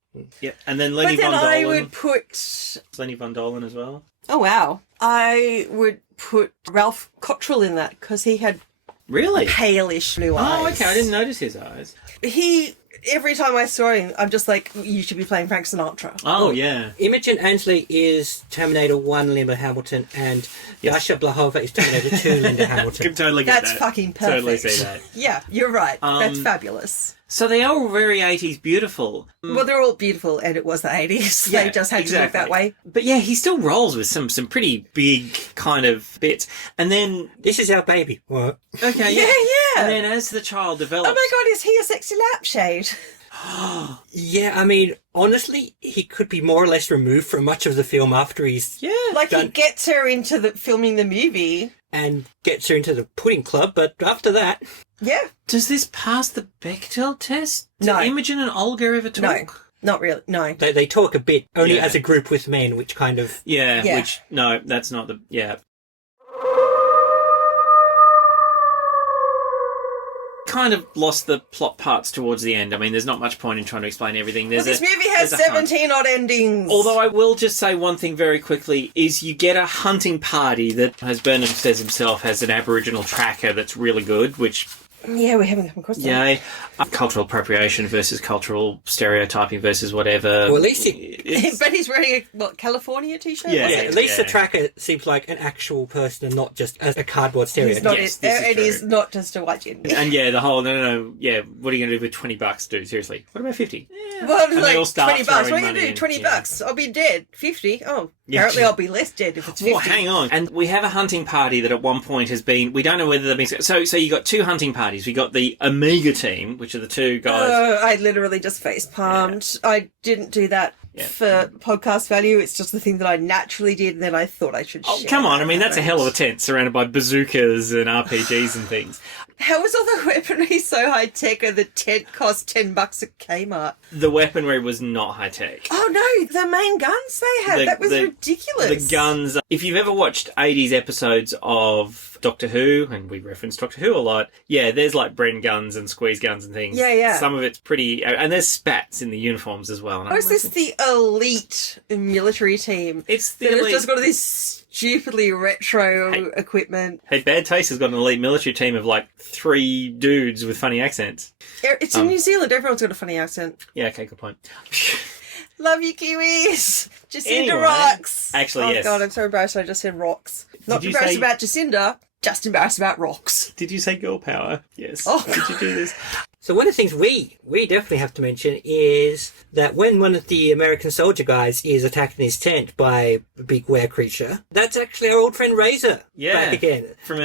Yeah, and then Lenny But then Von Dolen. I would put... Lenny Von Dolen as well. Oh, wow. I would put Ralph Cotterill in that because he had Really? palish blue eyes. Oh, okay. I didn't notice his eyes. Every time I saw him, I'm just like, you should be playing Frank Sinatra. Oh, yeah. Imogen Anneley is Terminator 1 Linda Hamilton, and Yasha Bláhová is Terminator 2 Linda Hamilton. Can totally get That's that. fucking perfect. Totally see that. Yeah, you're right. That's fabulous. So they are all very 80s beautiful. Well, they're all beautiful, and it was the 80s. They just had to look that way. But yeah, he still rolls with some pretty big kind of bits. And then... This is our baby. What? Okay, Yeah. And then as the child develops... Oh my god, is he a sexy lampshade? Yeah, I mean, honestly, he could be more or less removed from much of the film after he's... Yeah. Like, he gets her into filming the movie. And gets her into the pudding club, but after that... Yeah. Does this pass the Bechdel test? No. Do Imogen and Olga ever talk? No, not really, no. They talk a bit, only as a group with men, which kind of... Yeah, which... No, that's not the... Yeah. Kind of lost the plot parts towards the end. I mean, there's not much point in trying to explain everything. Well, this movie has 17 odd endings. Although I will just say one thing very quickly, is you get a hunting party that, as Burnham says himself, has an Aboriginal tracker that's really good, which... Yeah, we haven't come across that. Yay. Cultural appropriation versus cultural stereotyping versus whatever. Well, at least But he's wearing a, California t-shirt? Yeah, at least the tracker seems like an actual person and not just a cardboard stereotype. It is not just a white gender. And the whole, no, what are you going to do with $20, dude? Seriously. What about 50? Yeah. Well, And like, they all start $20. What are you throwing going to money do? in. $20. I'll be dead. 50? Oh, Yeah. apparently I'll be less dead if it's 50. Well, hang on. And we have a hunting party that at one point has been... We don't know whether they've been... So you got two hunting parties. We got the Omega team, which are the two guys... I literally just face palmed. Yeah. I didn't do that for podcast value. It's just the thing that I naturally did, and then I thought I should share. Come on. I mean, that's a hell of a tent surrounded by bazookas and RPGs and things. How was all the weaponry so high-tech and the tent cost $10 at Kmart? The weaponry was not high-tech. Oh, no, the main guns they had, that was ridiculous. The guns... If you've ever watched 80s episodes of Doctor Who, and we reference Doctor Who a lot, there's like Bren guns and squeeze guns and things. Yeah. Some of it's pretty... And there's spats in the uniforms as well. Or is this the elite military team? It's the elite. elite... Just got all this stupidly retro equipment. Hey, Bad Taste has got an elite military team of like 3 dudes with funny accents. It's in New Zealand. Everyone's got a funny accent. Yeah, okay, good point. Love you, Kiwis. Jacinda Anyway, rocks. actually, yes. Oh, God, I'm so embarrassed I just said rocks. Not you embarrassed say- about Jacinda, just embarrassed about rocks. Did you say girl power? Yes. Oh, Did you do this? So one of the things we definitely have to mention is that when one of the American soldier guys is attacked in his tent by a big were creature, that's actually our old friend Razor back again. From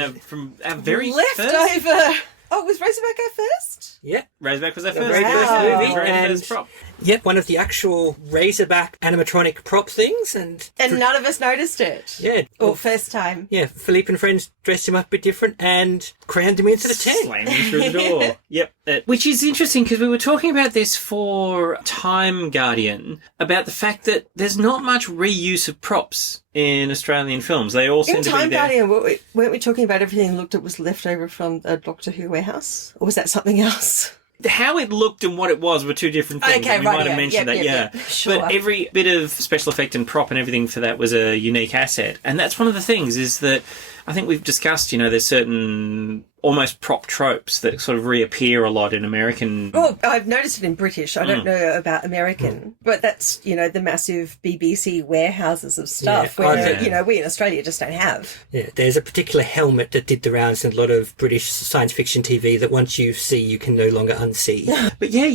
our very first... Leftover. Oh, was Razorback our first? Yeah. Razorback was our The first very first movie. Very And first prop. Yep, one of the actual Razorback animatronic prop things. And none of us noticed it. Yeah. Or first time. Yeah, Philippe and friends dressed him up a bit different and crammed him into the tent. Slammed him through the door. Yep. Which is interesting because we were talking about this for Time Guardian, about the fact that there's not much reuse of props in Australian films. They all seem In to Time be there. Guardian, weren't we talking about everything looked at was left over from a Doctor Who warehouse? Or was that something else? How it looked and what it was were two different things. Okay, and we right, might have yeah. mentioned Yep, that, yep, yeah. yep. Sure. But every bit of special effect and prop and everything for that was a unique asset. And that's one of the things is that I think we've discussed, there's certain almost prop tropes that sort of reappear a lot in American... Well, I've noticed it in British. I don't know about American. But that's, the massive BBC warehouses of stuff where, we in Australia just don't have. Yeah, there's a particular helmet that did the rounds in a lot of British science fiction TV that once you see, you can no longer unsee. But yeah,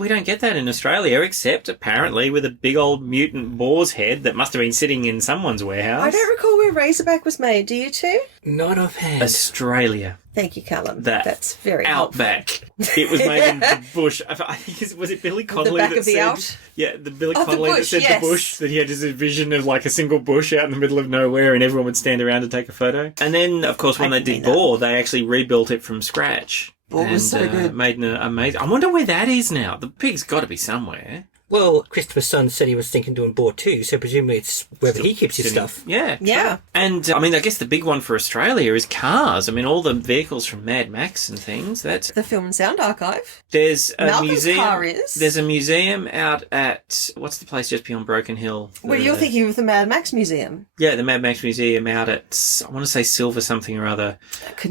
we don't get that in Australia, except apparently with a big old mutant boar's head that must have been sitting in someone's warehouse. I don't recall where Razorback was made. Do you two? Not offhand. Australia. Thank you, Callum. That's very outback. It was made in the bush. I think was it Billy Connolly the back that of the said, out? Yeah, the Billy Oh, Connolly the that bush, said yes. the bush, that he had this vision of like a single bush out in the middle of nowhere and everyone would stand around to take a photo. And then, of course, when they did Boar, they actually rebuilt it from scratch. Boar was so good. Made an amazing. I wonder where that is now. The pig's got to be somewhere. Well, Christopher's son said he was thinking doing Boar too, so presumably it's wherever he keeps his stuff. Yeah. Yeah. And, I mean, I guess the big one for Australia is cars. I mean, all the vehicles from Mad Max and things. That's The Film and Sound Archive. There's a Malcolm's museum. car is. There's a museum out at, what's the place just beyond Broken Hill? Well, you're thinking of the Mad Max Museum. Yeah, the Mad Max Museum out at, I want to say Silver something or other,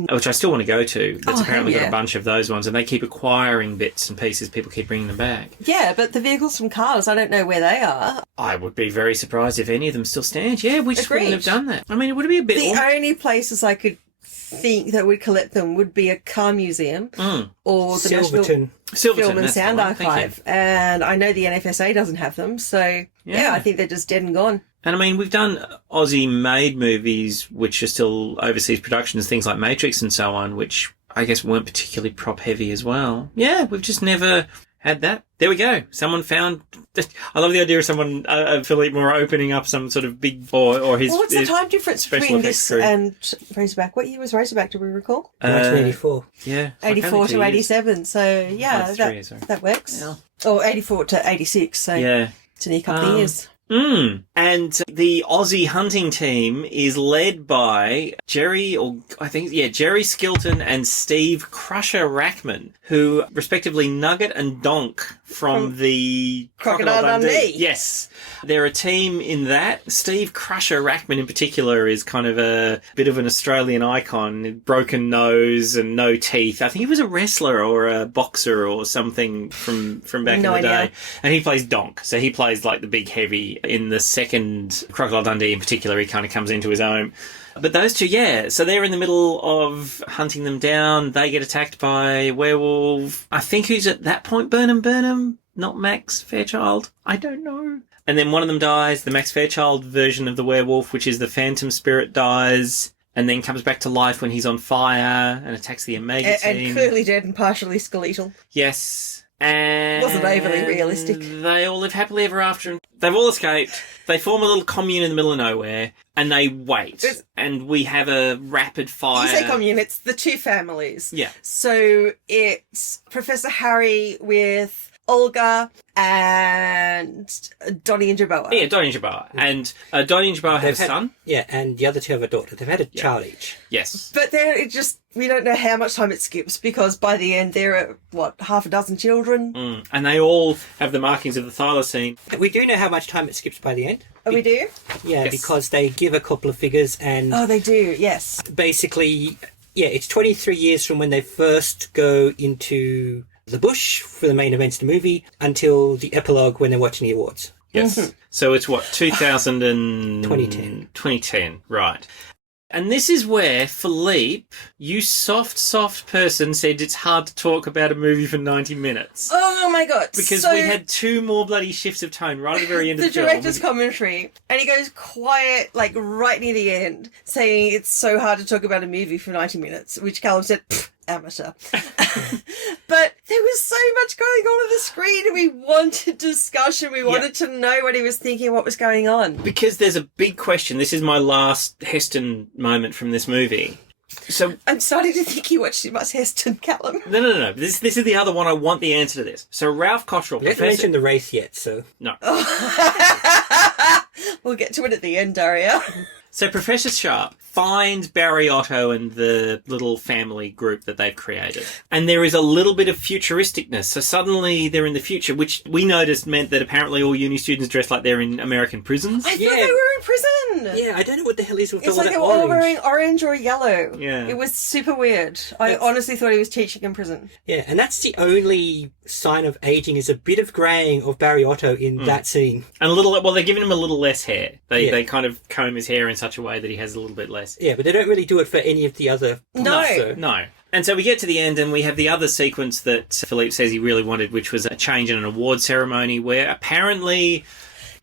which I still want to go to. That's apparently got a bunch of those ones, and they keep acquiring bits and pieces. People keep bringing them back. Yeah, but the vehicles from Cars, I don't know where they are. I would be very surprised if any of them still stand. Yeah, we just wouldn't have done that. I mean, it would be a bit... The only places I could think that would collect them would be a car museum or the National Film and Sound Archive. And I know the NFSA doesn't have them, so yeah, I think they're just dead and gone. And I mean, we've done Aussie-made movies, which are still overseas productions, things like Matrix and so on, which I guess weren't particularly prop-heavy as well. Yeah, we've just never had that. There we go. Someone found... I love the idea of someone, Philippe Mora, opening up some sort of big... or his... Well, what's the time difference between this and Razorback? What year was Razorback, do we recall? 1984. Yeah. 84 to 87, so yeah, that works. Yeah. Or 84 to 86, so it's only a couple of years. And the Aussie hunting team is led by Jerry Skilton and Steve Crusher Rackman, who respectively Nugget and Donk from the Crocodile Dundee. Yes. They're a team in that. Steve Crusher Rackman in particular is kind of a bit of an Australian icon, broken nose and no teeth. I think he was a wrestler or a boxer or something from back in the day. And he plays Donk. So he plays like the big heavy. In the second Crocodile Dundee in particular, he kind of comes into his own. But those two, so they're in the middle of hunting them down. They get attacked by a werewolf. I think who's at that point Burnham? Not Max Fairchild? I don't know. And then one of them dies. The Max Fairchild version of the werewolf, which is the phantom spirit, dies. And then comes back to life when he's on fire and attacks the Omega team. And clearly dead and partially skeletal. Yes. And wasn't overly realistic. They all live happily ever after. They've all escaped. They form a little commune in the middle of nowhere, and they wait. And we have a rapid fire. You say commune, it's the two families. Yeah. So it's Professor Harry with Olga and Donnie and Jerboa. Yeah, Donnie and Jerboa. And Donnie and Jerboa have a son. Yeah, and the other two have a daughter. They've had a child each. Yes. But we don't know how much time it skips, because by the end there are, half a dozen children? And they all have the markings of the thylacine. We do know how much time it skips by the end. Oh, we do? Yeah, Yes. because they give a couple of figures and... Oh, they do, yes. Basically, it's 23 years from when they first go into the bush for the main events of the movie until the epilogue when they're watching the awards. Yes. Mm-hmm. So it's 2000 and... 2010. 2010, right. And this is where Philippe, you soft person, said it's hard to talk about a movie for 90 minutes. Oh my god. Because we had two more bloody shifts of tone right at the very end of the film. The director's commentary, and he goes quiet, like right near the end, saying it's so hard to talk about a movie for 90 minutes, which Callum said, amateur. But there was so much going on the screen, and we wanted discussion. We wanted to know what he was thinking, what was going on. Because there's a big question. This is my last Heston moment from this movie. So I'm starting to think you watched too much Heston, Callum. No. This is the other one. I want the answer to this. So Ralph Cotterill. We haven't mentioned the race yet, so... No. We'll get to it at the end, Daria. So Professor Sharp finds Barry, Otto and the little family group that they've created. And there is a little bit of futuristicness. So suddenly they're in the future, which we noticed meant that apparently all uni students dress like they're in American prisons. I thought they were in prison. Yeah, I don't know what the hell is with it's all like that they were orange. all wearing orange or yellow. Yeah. It was super weird. I honestly thought he was teaching in prison. Yeah, and that's the only sign of aging is a bit of greying of Barry Otto in that scene. And they're giving him a little less hair. They kind of comb his hair in such a way that he has a little bit less. Yeah, but they don't really do it for any of the other... No. And so we get to the end and we have the other sequence that Philippe says he really wanted, which was a change in an award ceremony where apparently...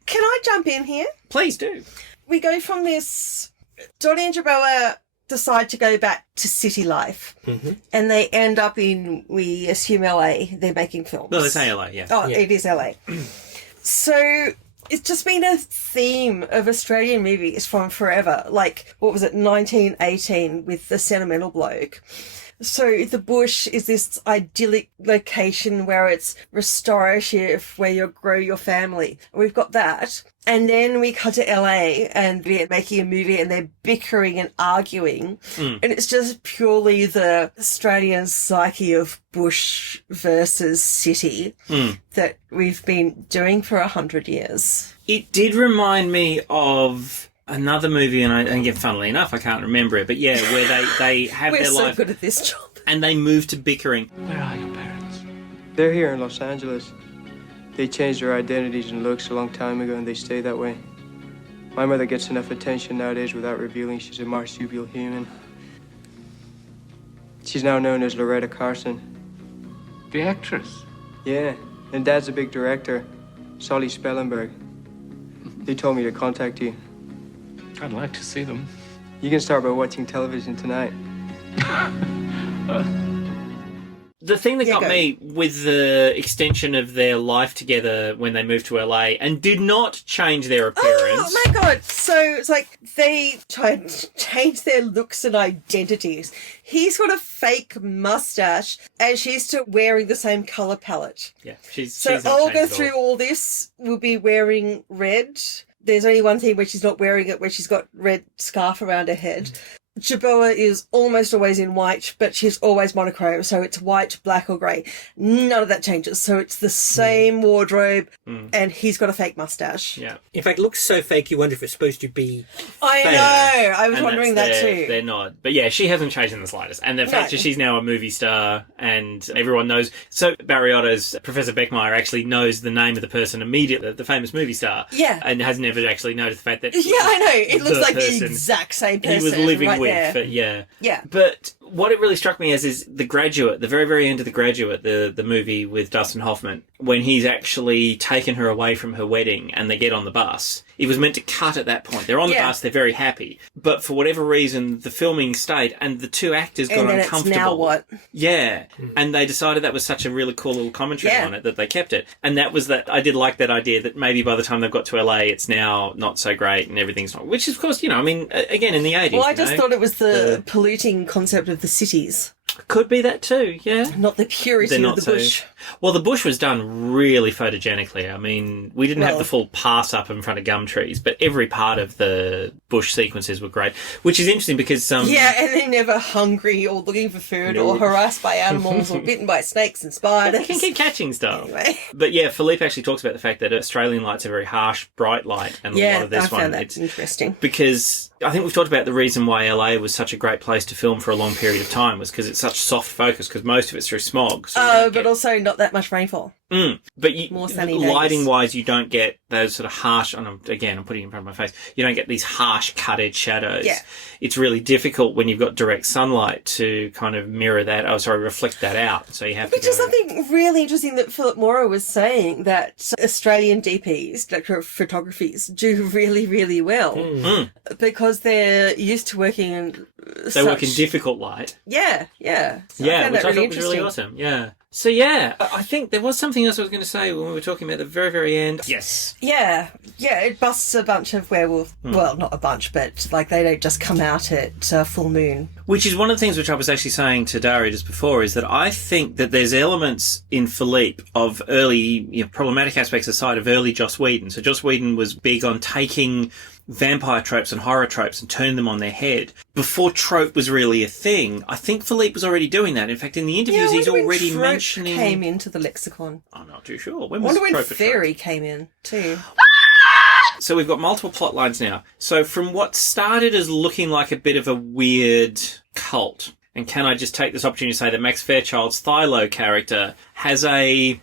Can I jump in here? Please do. We go from this... Johnny and Jerboa decide to go back to city life. Mm-hmm. And they end up in, we assume, LA. They're making films. No, they say LA, yeah. Oh, yeah. It is LA. So... It's just been a theme of Australian movies from forever. Like, what was it, 1918 with The Sentimental Bloke. So the bush is this idyllic location where it's restorative, where you grow your family. We've got that. And then we cut to LA and they're making a movie and they're bickering and arguing. And it's just purely the Australian psyche of bush versus city that we've been doing for 100 years. It did remind me of another movie, and again, funnily enough, I can't remember it, but yeah, where they have We're their so life... good at this job. And they move to bickering. Where are your parents? They're here in Los Angeles. They changed their identities and looks a long time ago, and they stay that way. My mother gets enough attention nowadays without revealing she's a marsupial human. She's now known as Loretta Carson. The actress? Yeah, and Dad's a big director, Solly Spellenberg. They told me to contact you. I'd like to see them. You can start by watching television tonight. The thing that got me with the extension of their life together when they moved to LA and did not change their appearance. Oh my God. So it's like they tried to change their looks and identities. He's got a fake mustache and she's still wearing the same colour palette. Yeah, she's So not I'll changed go at through all. all this. We'll be wearing red. There's only one thing where she's not wearing it, where she's got red scarf around her head. Jerboa is almost always in white, but she's always monochrome, so it's white, black or grey. None of that changes, so it's the same wardrobe, and he's got a fake mustache. Yeah. In fact, it looks so fake you wonder if it's supposed to be I fake. know, I was And wondering that's that their- too. Their nod. But yeah, she hasn't changed in the slightest. And the fact that she's now a movie star and everyone knows... So Barry Otto's Professor Beckmeyer actually knows the name of the person immediately, the famous movie star. Yeah. And has never actually noticed the fact that... Yeah, I know, it looks like person the exact same person. he was living right with. there. For, yeah. Yeah. But what it really struck me as is The Graduate, the very, very end of The Graduate, the movie with Dustin Hoffman, when he's actually taken her away from her wedding and they get on the bus. It was meant to cut at that point. They're on the bus, they're very happy. But for whatever reason, the filming stayed and the two actors got And then uncomfortable. it's now what? Yeah. And they decided that was such a really cool little commentary on it that they kept it. And that was that, I did like that idea that maybe by the time they've got to LA, it's now not so great and everything's not, which is, of course, you know, I mean, again, in the 80s. Well, I just thought it was the polluting concept of the cities. Could be that too, yeah. Not the purity of the bush. Well, the bush was done really photogenically. I mean, we didn't have the full pass up in front of gum trees, but every part of the bush sequences were great, which is interesting because... yeah, and they're never hungry or looking for food or harassed by animals or bitten by snakes and spiders. They can keep catching stuff. Anyway. But yeah, Philippe actually talks about the fact that Australian light's a very harsh, bright light, and a lot of this I found one... that interesting. Because I think we've talked about the reason why LA was such a great place to film for a long period of time was because it's such soft focus, because most of it's through smog. So But also not that much rainfall. But you, More sunny days. lighting-wise, you don't get those sort of harsh... And I'm putting it in front of my face. You don't get these harsh, cut-edge shadows. Yeah. It's really difficult when you've got direct sunlight to kind of mirror that... reflect that out. So you have Which to is something really interesting that Philip Mora was saying, that Australian DPs, director of photographies, do really, really well. Because they're used to working in They work in difficult light. Yeah, yeah. So Yeah, I found which that I really thought was really interesting. awesome. Yeah. So yeah, I think there was something else I was going to say when we were talking about the very, very end. Yes. Yeah, it busts a bunch of werewolf. Well, not a bunch, but like they don't just come out at full moon. Which is one of the things which I was actually saying to Daria just before, is that I think that there's elements in Philippe of early, problematic aspects aside of early Joss Whedon. So Joss Whedon was big on taking vampire tropes and horror tropes and turning them on their head. Before trope was really a thing, I think Philippe was already doing that. In fact, in the interviews, he's already trope mentioning... came into the lexicon. I'm not too sure. When I was wonder when trope a trope? fairy came in, too. So we've got multiple plot lines now. So from what started as looking like a bit of a weird cult, and can I just take this opportunity to say that Max Fairchild's Thylo character has a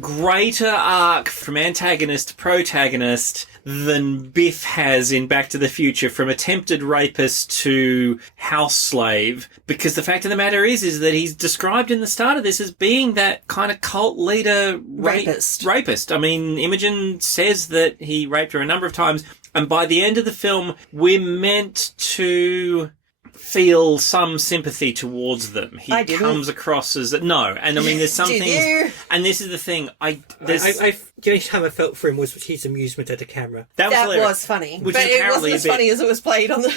greater arc from antagonist to protagonist than Biff has in Back to the Future, from attempted rapist to house slave, because the fact of the matter is that he's described in the start of this as being that kind of cult leader rapist. I mean, Imogen says that he raped her a number of times, and by the end of the film, we're meant to feel some sympathy towards them. He comes across as no, and I mean, there's some things, and this is the thing. The only time I felt for him was his amusement at the camera. That was funny, but it wasn't as funny as it was played on the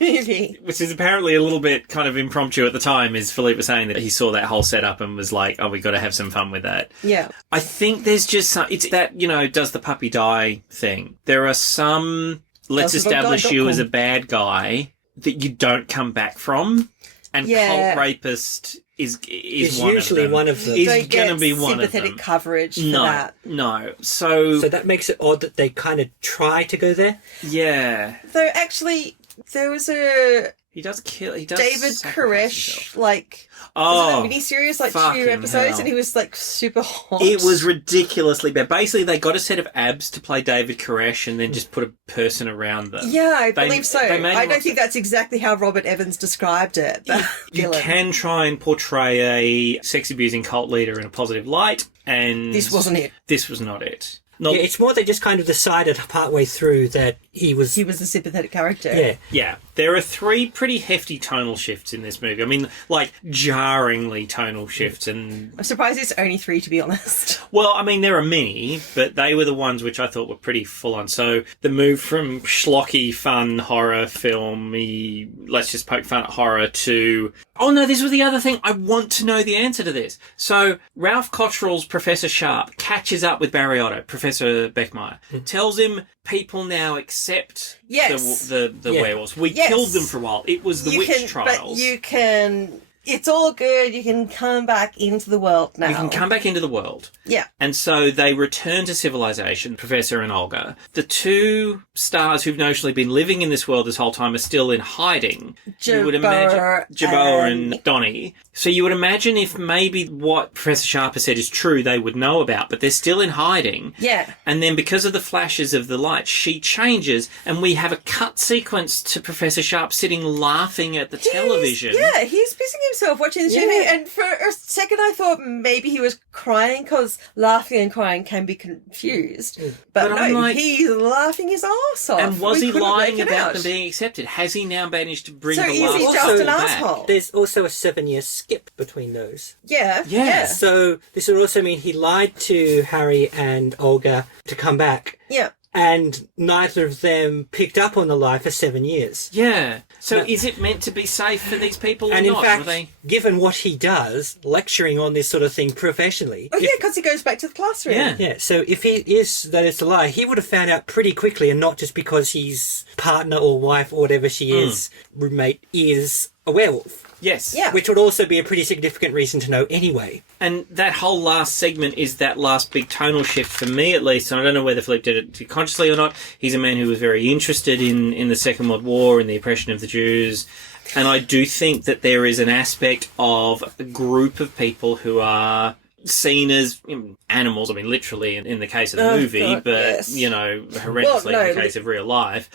movie. Which is apparently a little bit kind of impromptu at the time. Is Philippe was saying that he saw that whole setup and was like, "Oh, we got to have some fun with that." Yeah, I think there's just some. It's that, does the puppy die thing. There are some. Let's establish you as a bad guy that you don't come back from, and cult rapist is usually one of them. Is going to be one of them. Sympathetic coverage for that. No. So that makes it odd that they kind of try to go there. Yeah. Though actually, there was He does David Koresh, like. Was it a miniseries, like 2 episodes, and he was like super hot? It was ridiculously bad. Basically, they got a set of abs to play David Koresh and then just put a person around them. Yeah, I believe so. I don't think that's exactly how Robert Evans described it. You can try and portray a sex-abusing cult leader in a positive light, and this wasn't it. This was not it. Yeah, it's more they just kind of decided partway through that he was a sympathetic character. Yeah. There are 3 pretty hefty tonal shifts in this movie. I mean, like, jarringly tonal shifts. And I'm surprised it's only 3, to be honest. Well, I mean, there are many, but they were the ones which I thought were pretty full-on. So the move from schlocky, fun, horror filmy, let's just poke fun at horror, to... Oh, no, this was the other thing. I want to know the answer to this. So Ralph Cotterill's Professor Sharp catches up with Barry Otto, Professor Beckmeyer, tells him people now accept the werewolves. We killed them for a while. It was the witch trials. But you can... It's all good. You can come back into the world now. You can come back into the world. Yeah. And so they return to civilization, Professor and Olga. The 2 stars who've notionally been living in this world this whole time are still in hiding. You would imagine Jabbar and Donnie. So you would imagine if maybe what Professor Sharp has said is true, they would know about, but they're still in hiding. Yeah. And then because of the flashes of the light, she changes, and we have a cut sequence to Professor Sharp sitting laughing at the television. Yeah, he's pissing himself watching the TV, and for a second I thought maybe he was crying, because laughing and crying can be confused. But no, like, he's laughing his arse off. And was he lying about them being accepted? Has he now managed to bring the last is he just an back? asshole? There's also a 7-year skip between those. Yeah. So this would also mean he lied to Harry and Olga to come back. Yeah. And neither of them picked up on the lie for 7 years. Yeah. So is it meant to be safe for these people or and not? In fact, given what he does, lecturing on this sort of thing professionally... Oh, yeah, because he goes back to the classroom. Yeah, so if he is that it's a lie, he would have found out pretty quickly, and not just because his partner or wife or whatever she is, roommate, is a werewolf. Yes. Yeah. Which would also be a pretty significant reason to know anyway. And that whole last segment is that last big tonal shift for me, at least. And I don't know whether Philippe did it consciously or not. He's a man who was very interested in the Second World War and the oppression of the Jews. And I do think that there is an aspect of a group of people who are seen as animals, I mean, literally in the case of the movie, but, horrendously in the case of real life,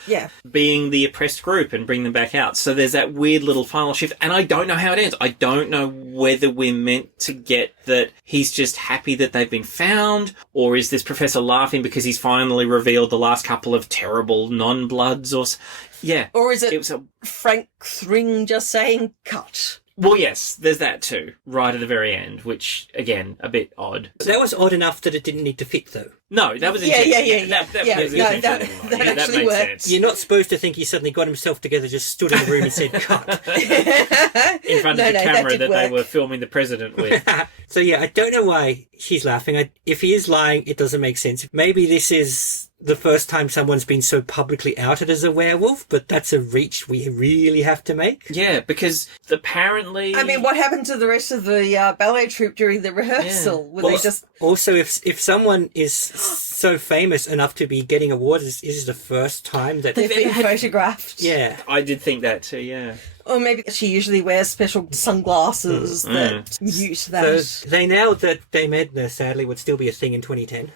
being the oppressed group and bring them back out. So there's that weird little final shift, and I don't know how it ends. I don't know whether we're meant to get that he's just happy that they've been found, or is this professor laughing because he's finally revealed the last couple of terrible non-bloods, or is it Frank Thring just saying, cut? Well, yes, there's that too, right at the very end, which, again, a bit odd. That was odd enough that it didn't need to fit, though. No, that was intentional. That actually makes worked. sense. You're not supposed to think he suddenly got himself together, just stood in the room and said, cut. In front of the camera that they were filming the president with. So, I don't know why he's laughing. If he is lying, it doesn't make sense. Maybe this is the first time someone's been so publicly outed as a werewolf, but that's a reach we really have to make. Yeah, because apparently... I mean, what happened to the rest of the ballet troupe during the rehearsal? Yeah. They just... Also, if someone is so famous enough to be getting awards, is it the first time that... They've been photographed? Yeah. I did think that too, yeah. Or maybe she usually wears special sunglasses that mute that. So they nailed that Dame Edna, sadly, would still be a thing in 2010.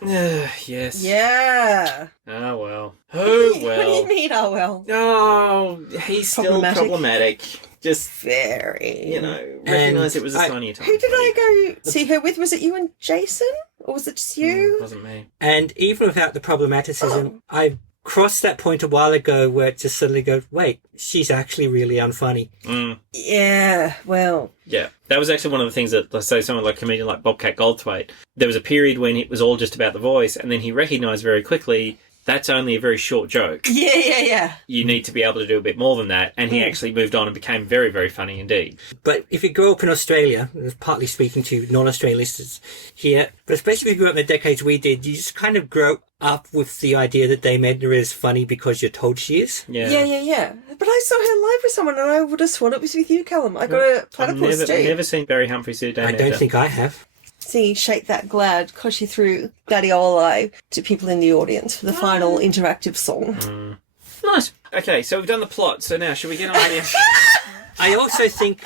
Yes. Yeah. Oh, well. What do you mean, oh, well? Oh, he's still problematic. Just, very. recognise it was a tiny time. Who did I go see her with? Was it you and Jason? Or was it just you? It wasn't me. And even without the problematicism, I crossed that point a while ago where it just suddenly goes, wait, she's actually really unfunny. Yeah, well. Yeah, that was actually one of the things that, let's say, someone like a comedian like Bobcat Goldthwait, there was a period when it was all just about the voice, and then he recognised very quickly that's only a very short joke. Yeah. You need to be able to do a bit more than that, and he actually moved on and became very, very funny indeed. But if you grow up in Australia, partly speaking to non-Australian listeners here, but especially if you grew up in the decades we did, you just kind of grow up with the idea that Dame Edna is funny because you're told she is. Yeah. But I saw her live with someone, and I would have sworn it was with you, Callum. I got a platypus too. I've never seen Barry Humphries do Dame Edna. I don't think I have. See, Shake That Glad, because she threw Gladiola to people in the audience for the final interactive song. Nice. Okay, so we've done the plot, so now should we get on with I also think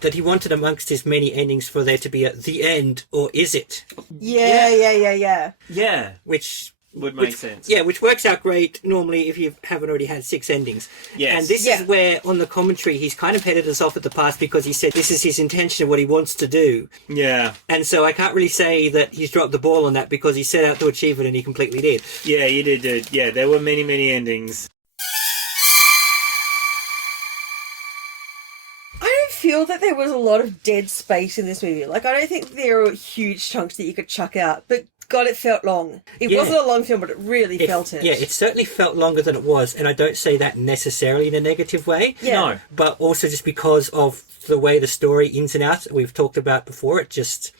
that he wanted amongst his many endings for there to be a the end, or is it? Yeah. Yeah. Which would make sense. Yeah, which works out great normally if you haven't already had 6 endings. Yes. And this is where, on the commentary, he's kind of headed us off at the pass because he said this is his intention of what he wants to do. Yeah. And so I can't really say that he's dropped the ball on that because he set out to achieve it and he completely did. Yeah, he did, dude. Yeah, there were many, many endings. I don't feel that there was a lot of dead space in this movie. Like, I don't think there were huge chunks that you could chuck out, but God, it felt long. It wasn't a long film, but it really felt it. Yeah, it certainly felt longer than it was, and I don't say that necessarily in a negative way. Yeah. No. But also just because of the way the story ins and outs we've talked about before, it just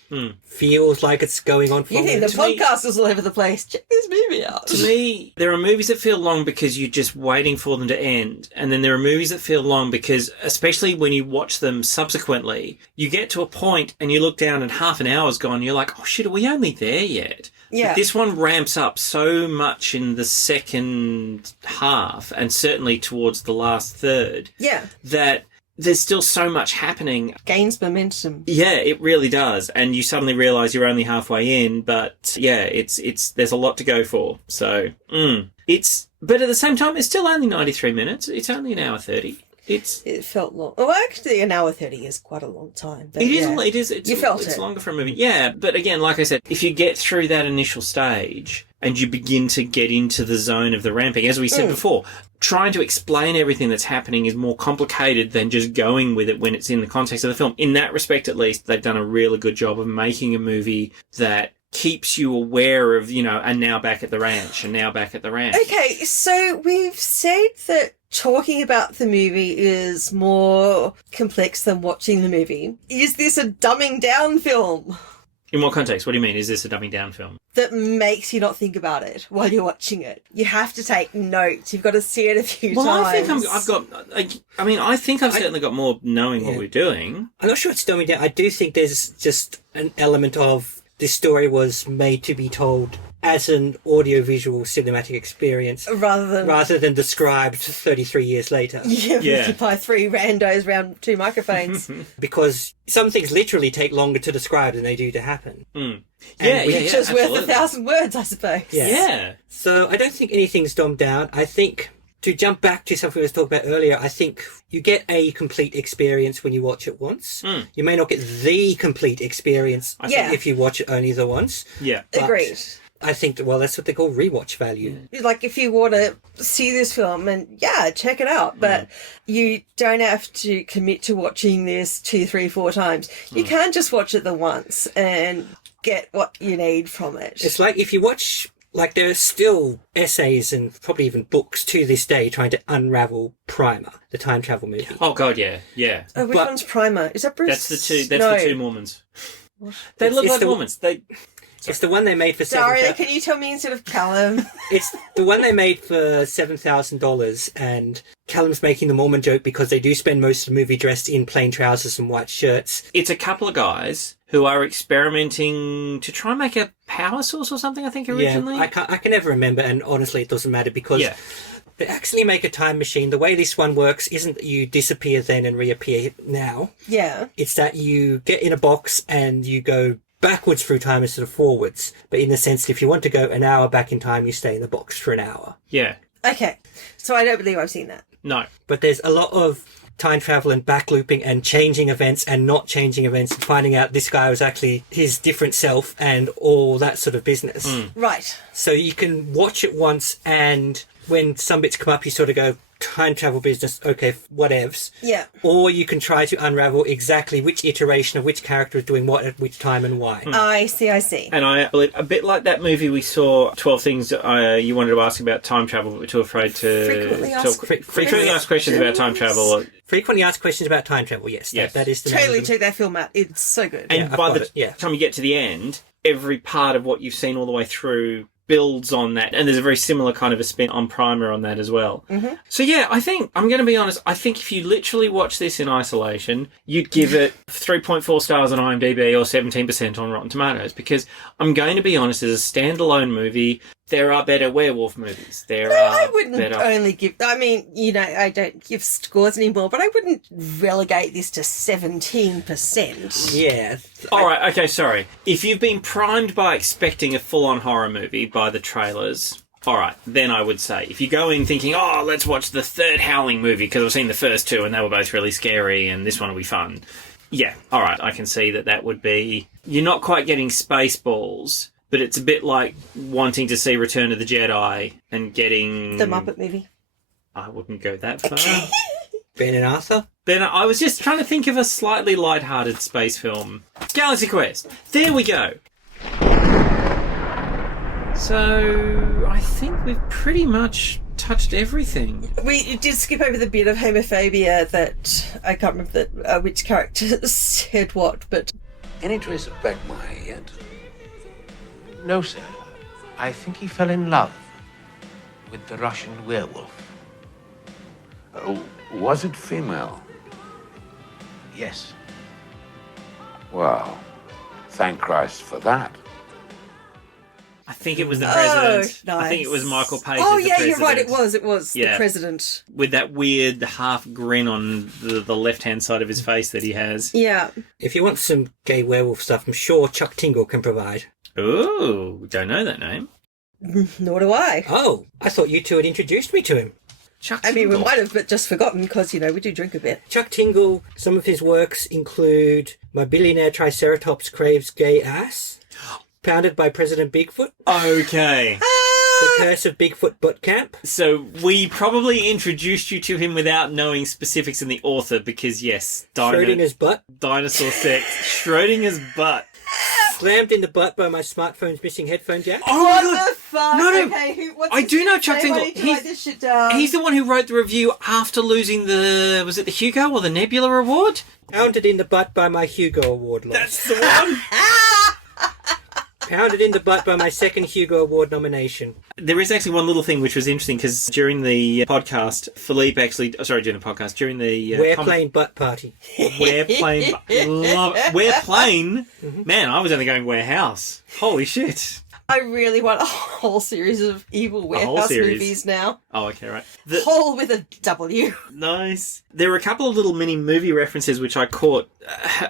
feels like it's going on for You think the podcast is all over the place. Check this movie out. To me, there are movies that feel long because you're just waiting for them to end. And then there are movies that feel long because, especially when you watch them subsequently, you get to a point and you look down and half an hour's gone and you're like, oh shit, are we only there yet? Yeah. But this one ramps up so much in the second half and certainly towards the last third. Yeah. That there's still so much happening. Gains momentum. Yeah, it really does. And you suddenly realise you're only halfway in, but yeah, it's there's a lot to go for. So, but at the same time, it's still only 93 minutes. It's only an hour 30. It felt long. Well, actually, an hour 30 is quite a long time. But It is. You felt it's it. longer for a movie. Yeah, but again, like I said, if you get through that initial stage and you begin to get into the zone of the ramping, as we said before, trying to explain everything that's happening is more complicated than just going with it when it's in the context of the film. In that respect, at least, they've done a really good job of making a movie that keeps you aware of, and now back at the ranch, and now back at the ranch. Okay, so we've said that talking about the movie is more complex than watching the movie. Is this a dumbing down film? In what context? What do you mean? Is this a dumbing down film? That makes you not think about it while you're watching it. You have to take notes. You've got to see it a few times. I think I've certainly got more knowing what we're doing. I'm not sure it's dumbing down. I do think there's just an element of this story was made to be told as an audiovisual cinematic experience rather than described 33 years later. Yeah. By 3 randos around 2 microphones. Because some things literally take longer to describe than they do to happen. Which is worth 1,000 words, I suppose. Yeah. So I don't think anything's dumbed down. I think, to jump back to something we was talking about earlier, I think you get a complete experience when you watch it once. You may not get the complete experience if you watch it only the once. Yeah. Agreed. I think, that's what they call rewatch value. Like, if you want to see this film, and check it out, but you don't have to commit to watching this 2, 3, 4 times. You can just watch it the once and get what you need from it. It's like if you watch, there are still essays and probably even books to this day trying to unravel Primer, the time travel movie. Oh, God, yeah. Oh, which one's Primer? Is that Bruce? That's the two Mormons. They look like Mormons. It's the one they made for Daria, can you tell me instead of Callum? It's the one they made for $7,000, and Callum's making the Mormon joke because they do spend most of the movie dressed in plain trousers and white shirts. It's a couple of guys who are experimenting to try and make a power source or something, I think, originally. Yeah, I can never remember, and honestly, it doesn't matter because They actually make a time machine. The way this one works isn't that you disappear then and reappear now. Yeah. It's that you get in a box and you go backwards through time instead of forwards. But in the sense that if you want to go an hour back in time, you stay in the box for an hour. Yeah. Okay. So I don't believe I've seen that. No. But there's a lot of time travel and back looping and changing events and not changing events and finding out this guy was actually his different self and all that sort of business. Right. So you can watch it once, and when some bits come up, you sort of go, time travel business, okay, whatevs. Yeah. Or you can try to unravel exactly which iteration of which character is doing what at which time and why. I see. And I believe, a bit like that movie we saw, 12 Things you wanted to ask about time travel, but were too afraid to... Frequently asked questions about time travel. Frequently asked questions about time travel, yes. That is the name Totally of check that film out. It's so good. And by the time you get to the end, every part of what you've seen all the way through builds on that, and there's a very similar kind of a spin on Primer on that as well. Mm-hmm. So yeah, I think, I'm going to be honest, I think if you literally watch this in isolation, you'd give it 3.4 stars on IMDb or 17% on Rotten Tomatoes, because I'm going to be honest, as a standalone movie, there are better werewolf movies. I wouldn't only give... I mean, I don't give scores anymore, but I wouldn't relegate this to 17%. Yeah. All right, okay, sorry. If you've been primed by expecting a full-on horror movie by the trailers, all right, then I would say. If you go in thinking, oh, let's watch the third Howling movie, because I've seen the first two and they were both really scary and this one will be fun. Yeah, all right, I can see that would be... You're not quite getting Spaceballs, but it's a bit like wanting to see Return of the Jedi and getting... The Muppet movie. I wouldn't go that far. Ben and Arthur? I was just trying to think of a slightly light-hearted space film. Galaxy Quest. There we go. So, I think we've pretty much touched everything. We did skip over the bit of homophobia that I can't remember which character said what, but... Any trace of Dagmar yet? No, sir. I think he fell in love with the Russian werewolf. Was it female? Yes. Well, thank Christ for that. I think it was the president. Nice. I think it was Michael Pate. Oh, as the yeah, president. you're right. It was the president. With that weird half grin on the left-hand side of his face that he has. Yeah. If you want some gay werewolf stuff, I'm sure Chuck Tingle can provide. Ooh, don't know that name. Nor do I. Oh, I thought you two had introduced me to him. Chuck I mean, Tingle. we might have, but just forgotten because, we do drink a bit. Chuck Tingle, some of his works include My Billionaire Triceratops Craves Gay Ass, Pounded by President Bigfoot. Okay. The Curse of Bigfoot Butt Camp. So we probably introduced you to him without knowing specifics in the author because, yes, Schrodinger's butt. Dinosaur sex. Schrodinger's butt. Slammed in the butt by my smartphone's missing headphone jack. Oh, what the fuck? No. Okay, I do know Chuck Tingle. Write this shit down. He's the one who wrote the review after losing was it the Hugo or the Nebula Award? Pounded in the butt by my Hugo Award loss. That's the one. Pounded in the butt by my second Hugo Award nomination. There is actually one little thing which was interesting because during the podcast, Philippe actually... during the podcast, during the... Wear-plane butt party. Wear-plane... Wear-plane? Man, I was only going warehouse. Holy shit. I really want a whole series of evil warehouse movies now. Oh, okay, right. Whole with a W. Nice. There were a couple of little mini movie references which I caught,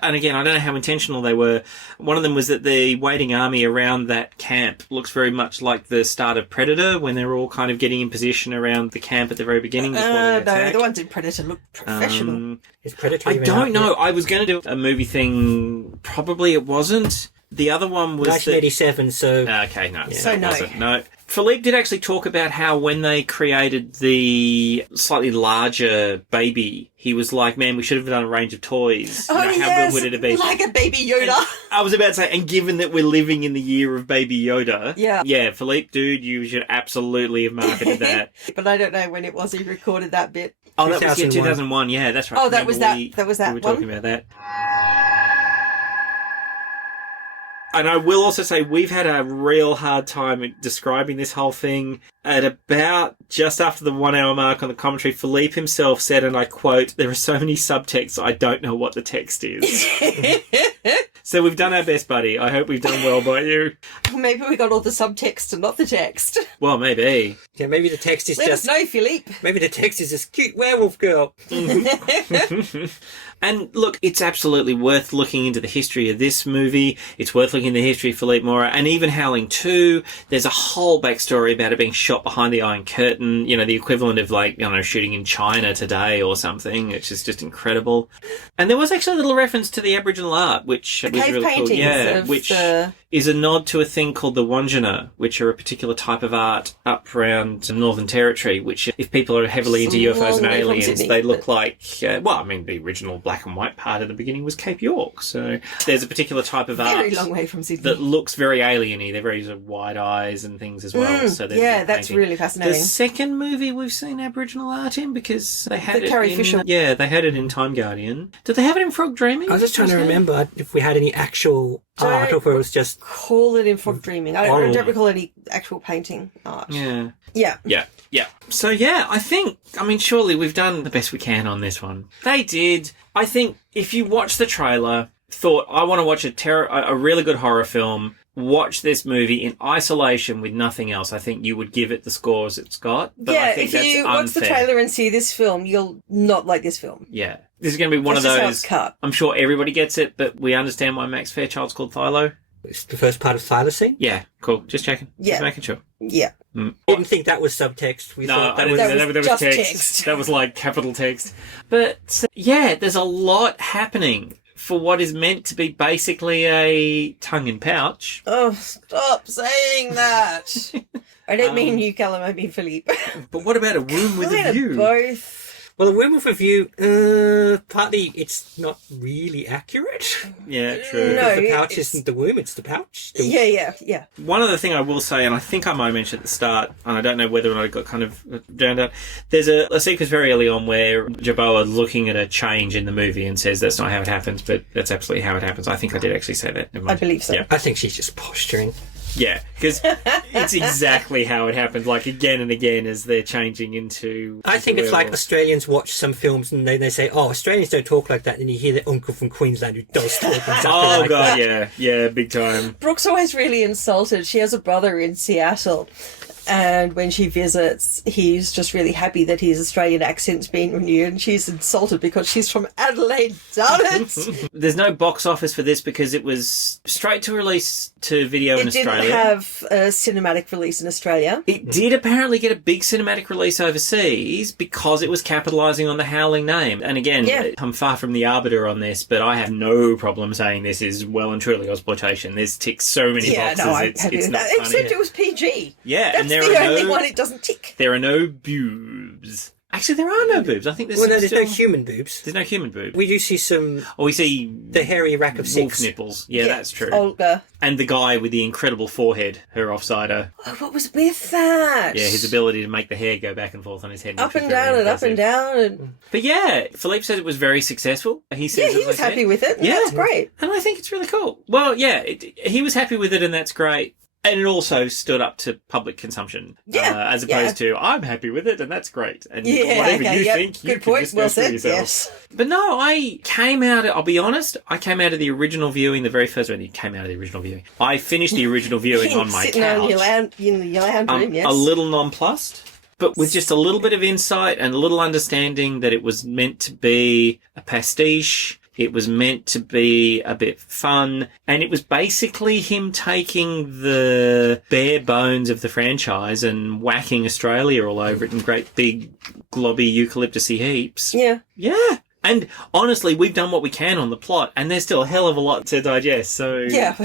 and again, I don't know how intentional they were. One of them was that the waiting army around that camp looks very much like the start of Predator, when they're all kind of getting in position around the camp at the very beginning before they attack. No, the ones in Predator look professional. Is Predator I even don't out know. yet? I was going to do a movie thing. Probably it wasn't. The other one was 1987, so... Okay, no. Yeah. So no. Wasn't. No. Philippe did actually talk about how when they created the slightly larger baby, he was like, man, we should have done a range of toys. Oh, how good would it have been? Like a Baby Yoda. I was about to say, and given that we're living in the year of Baby Yoda... Yeah, Philippe, dude, you should absolutely have marketed that. But I don't know when it was he recorded that bit. Oh, that was 2001, yeah, that's right. Oh, that was that we were one? talking about that. And I will also say we've had a real hard time describing this whole thing. At about just after the 1 hour mark on the commentary, Philippe himself said, and I quote, there are so many subtexts, I don't know what the text is. So we've done our best, buddy. I hope we've done well by you. Maybe we got all the subtext and not the text. Well, maybe. Yeah, maybe the text is Let just... us know, Philippe. Maybe the text is this cute werewolf girl. And look, it's absolutely worth looking into the history of this movie. It's worth looking into the history of Philippe Mora, and even Howling 2. There's a whole backstory about it being shot behind the Iron Curtain, you know, the equivalent of, like, you know, shooting in China today or something, which is just incredible. And there was actually a little reference to the Aboriginal art, which was cave really cool. paintings Yeah, of which the- is a nod to a thing called the Wandjina, which are a particular type of art up around the Northern Territory, which, if people are heavily into It's a UFOs and long way from aliens, Sydney, they look like, well, I mean, the original black and white part at the beginning was Cape York. So there's a particular type of art Very long way from Sydney. that looks very alien-y. They're very sort of wide eyes and things as well. So there's yeah, that that's painting. really fascinating. The second movie we've seen Aboriginal art in, because they had The it Carrie in... Fisher. Yeah, they had it in Time Guardian. Did they have it in Frog Dreaming? I was just trying to remember if we had any actual art or if it was just... Call it in Frog Dreaming. I don't recall any actual painting art. Yeah. Yeah. Yeah, yeah. So, yeah, I mean, surely we've done the best we can on this one. They did. I think if you watch the trailer, thought, I want to watch a really good horror film, watch this movie in isolation with nothing else, I think you would give it the scores it's got. But yeah, I think if that's you watch unfair. the trailer and see this film, you'll not like this film. Yeah. This is going to be one That's of just how those... it's cut. I'm sure everybody gets it, but we understand why Max Fairchild's called Philo. It's the first part of thylacine? Yeah, cool. Just checking. Yeah. Just making sure. Yeah. Mm. Didn't think that was subtext. We No, thought that was just text. text. That was like capital text. But yeah, there's a lot happening for what is meant to be basically a tongue in pouch. Oh, stop saying that. I don't mean you, Callum, I mean Philippe. But what about a womb with a Kind of view? both. Well, a womb with a view, partly it's not really accurate. Yeah, true. No, The pouch it's- isn't the womb, it's the pouch. Yeah. One other thing I will say, and I think I might have mentioned at the start, and I don't know whether or not I got kind of drowned out, there's a sequence very early on where Jerboa looking at a change in the movie and says that's not how it happens, but that's absolutely how it happens. I think I did actually say that. Never mind. I believe so. Yeah. I think she's just posturing. Yeah, because it's exactly how it happens, like again and again as they're changing into... I think it's like werewolves. Australians watch some films and they say, oh, Australians don't talk like that, and you hear the uncle from Queensland who does talk exactly Oh, like God, that. yeah, big time. Brooke's always really insulted. She has a brother in Seattle, and when she visits, he's just really happy that his Australian accent's been renewed, and she's insulted because she's from Adelaide, darn it! There's no box office for this because it was straight to release to video in It didn't Australia. have a cinematic release in Australia. It did apparently get a big cinematic release overseas because it was capitalising on the Howling name. And again, Yeah. I'm far from the arbiter on this, but I have no problem saying this is well and truly exploitation. This ticks so many Yeah, boxes. no, I'm it's happy it's with not that. funny. Except it was PG. Yeah, That's and there the are only no one it doesn't tick. there are no boobs. Actually, there are no boobs. I think there's Well, no, some there's still... no human boobs. There's no human boob. We do see some... Or we see the hairy rack of wolf six. nipples. Yeah, that's true. Olga. And the guy with the incredible forehead, her offsider. Oh, what was with that? Yeah, his ability to make the hair go back and forth on his head. Up which and was very down and up and impressive. down. And... But yeah, Philippe said it was very successful. He says, Yeah, he as was I said. happy with it. And Yeah. that's great. And I think it's really cool. Well, yeah, he was happy with it, and that's great. And it also stood up to public consumption, as opposed to I'm happy with it, and that's great. And whatever you think, you Good can point. just Well go screw said. yourself. Yes. But no, I came out. I'll be honest. I came out of the original viewing, the very first one. You came out of the original viewing. I finished the original viewing on my Sitting couch. on your lounge room, yes. A little nonplussed, but with just a little bit of insight and a little understanding that it was meant to be a pastiche. It was meant to be a bit fun, and it was basically him taking the bare bones of the franchise and whacking Australia all over it in great big globby eucalyptusy heaps. Yeah. Yeah. And honestly, we've done what we can on the plot, and there's still a hell of a lot to digest. So Yeah.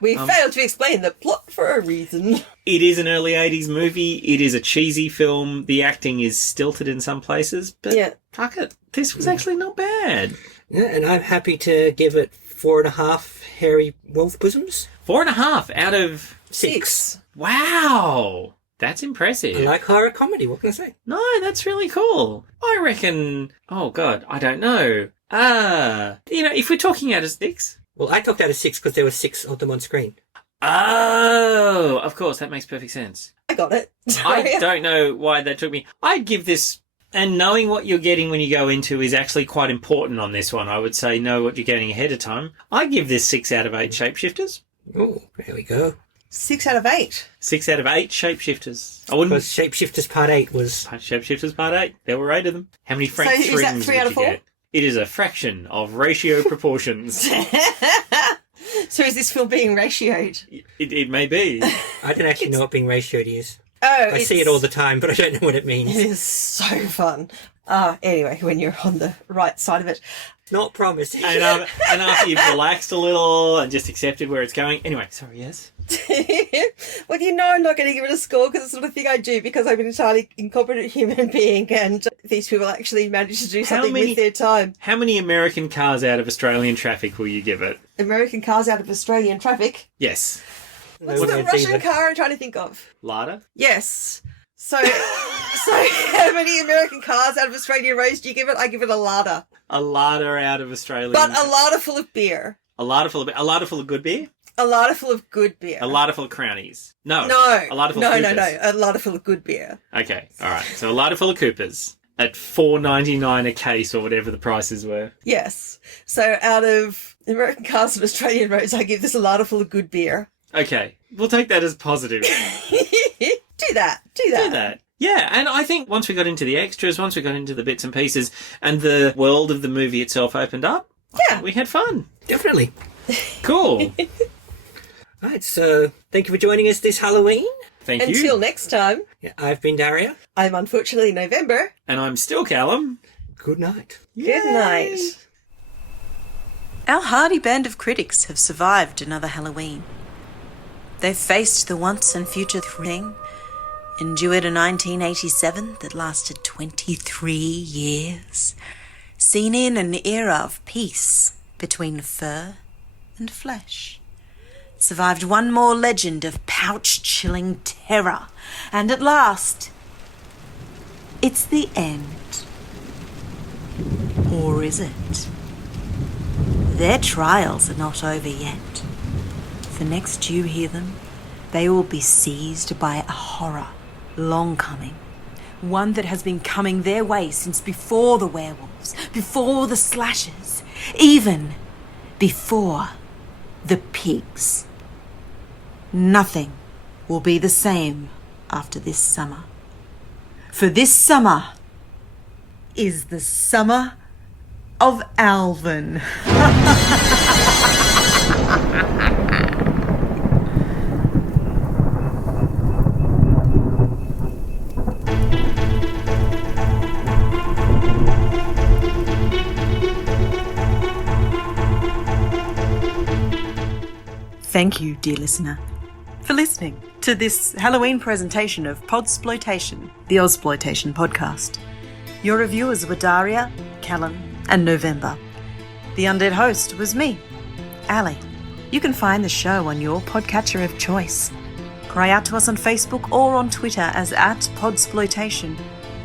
We failed to explain the plot for a reason. it is an early 80s movie. It is a cheesy film. The acting is stilted in some places, but fuck it. This was actually not bad. Yeah, and I'm happy to give it 4.5 hairy wolf bosoms. 4.5 out of 6. Wow. That's impressive. I like horror comedy, what can I say? No, that's really cool. I reckon... Oh, God, I don't know. If we're talking out of 6... Well, I talked out of 6 because there were 6 of them on screen. Oh, of course, that makes perfect sense. I got it. I don't know why that took me. I'd give this... And knowing what you're getting when you go into is actually quite important on this one. I would say know what you're getting ahead of time. I give this 6 out of 8 shapeshifters. Oh, there we go. 6 out of 8. 6 out of 8 shapeshifters. I wouldn't. Because Shapeshifters Part 8 was... Shapeshifters Part 8. There were 8 of them. How many Frank So is that Thrings 3 would out you of 4? get? It is a fraction of ratio proportions. So is this film being ratioed? It may be. I don't actually know what being ratioed is. Oh, I see it all the time, but I don't know what it means. It is so fun. Anyway, when you're on the right side of it. Not promising. And after you've relaxed a little and just accepted where it's going. Anyway, sorry, yes? Well, you know I'm not going to give it a score because it's the sort of thing I do because I'm an entirely incompetent human being and these people actually manage to do something with their time. How many American cars out of Australian traffic will you give it? American cars out of Australian traffic? Yes. What's the Russian car I'm trying to think of? Lada? Yes. So how many American cars out of Australian roads do you give it? I give it a Lada. A Lada out of Australian. But a Lada full of beer. A Lada full of good beer? A Lada full of good beer. A Lada full of Crownies. No. A Lada full of Coopers. No. A Lada full of good beer. Okay, all right. So a Lada full of Coopers at $4.99 a case or whatever the prices were. Yes. So out of American cars and Australian roads, I give this a Lada full of good beer. Okay, we'll take that as positive. Do that. Yeah, and I think once we got into the extras, once we got into the bits and pieces, and the world of the movie itself opened up, we had fun. Definitely. Cool. Right, so thank you for joining us this Halloween. Thank you. Until next time. Yeah, I've been Daria. I'm unfortunately November. And I'm still Callum. Good night. Good night. Our hardy band of critics have survived another Halloween. They've faced the once and future Thring, endured a 1987 that lasted 23 years, seen in an era of peace between fur and flesh, survived one more legend of pouch-chilling terror, and at last, it's the end. Or is it? Their trials are not over yet. For next you hear them, they will be seized by a horror long coming. One that has been coming their way since before the werewolves, before the slashers, even before the pigs. Nothing will be the same after this summer. For this summer is the summer of Alvin. Thank you, dear listener, for listening to this Halloween presentation of Podsploitation, the Ozploitation podcast. Your reviewers were Daria, Callum, and November. The Undead Host was me, Ali. You can find the show on your podcatcher of choice. Cry out to us on Facebook or on Twitter as @Podsploitation,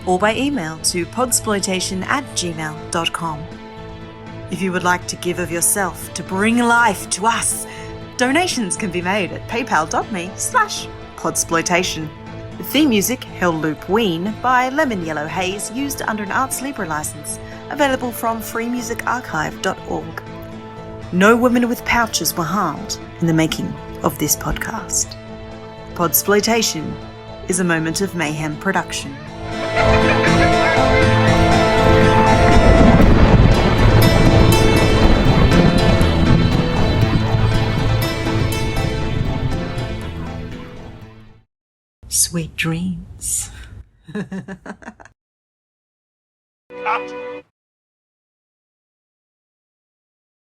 or by email to podsploitation@gmail.com. If you would like to give of yourself to bring life to us, donations can be made at paypal.me/podsploitation. The theme music, Hell Loop Ween, by Lemon Yellow Haze, used under an Arts Libre license, available from freemusicarchive.org. No women with pouches were harmed in the making of this podcast. Podsploitation is a Moment of Mayhem production. Sweet dreams. Cut!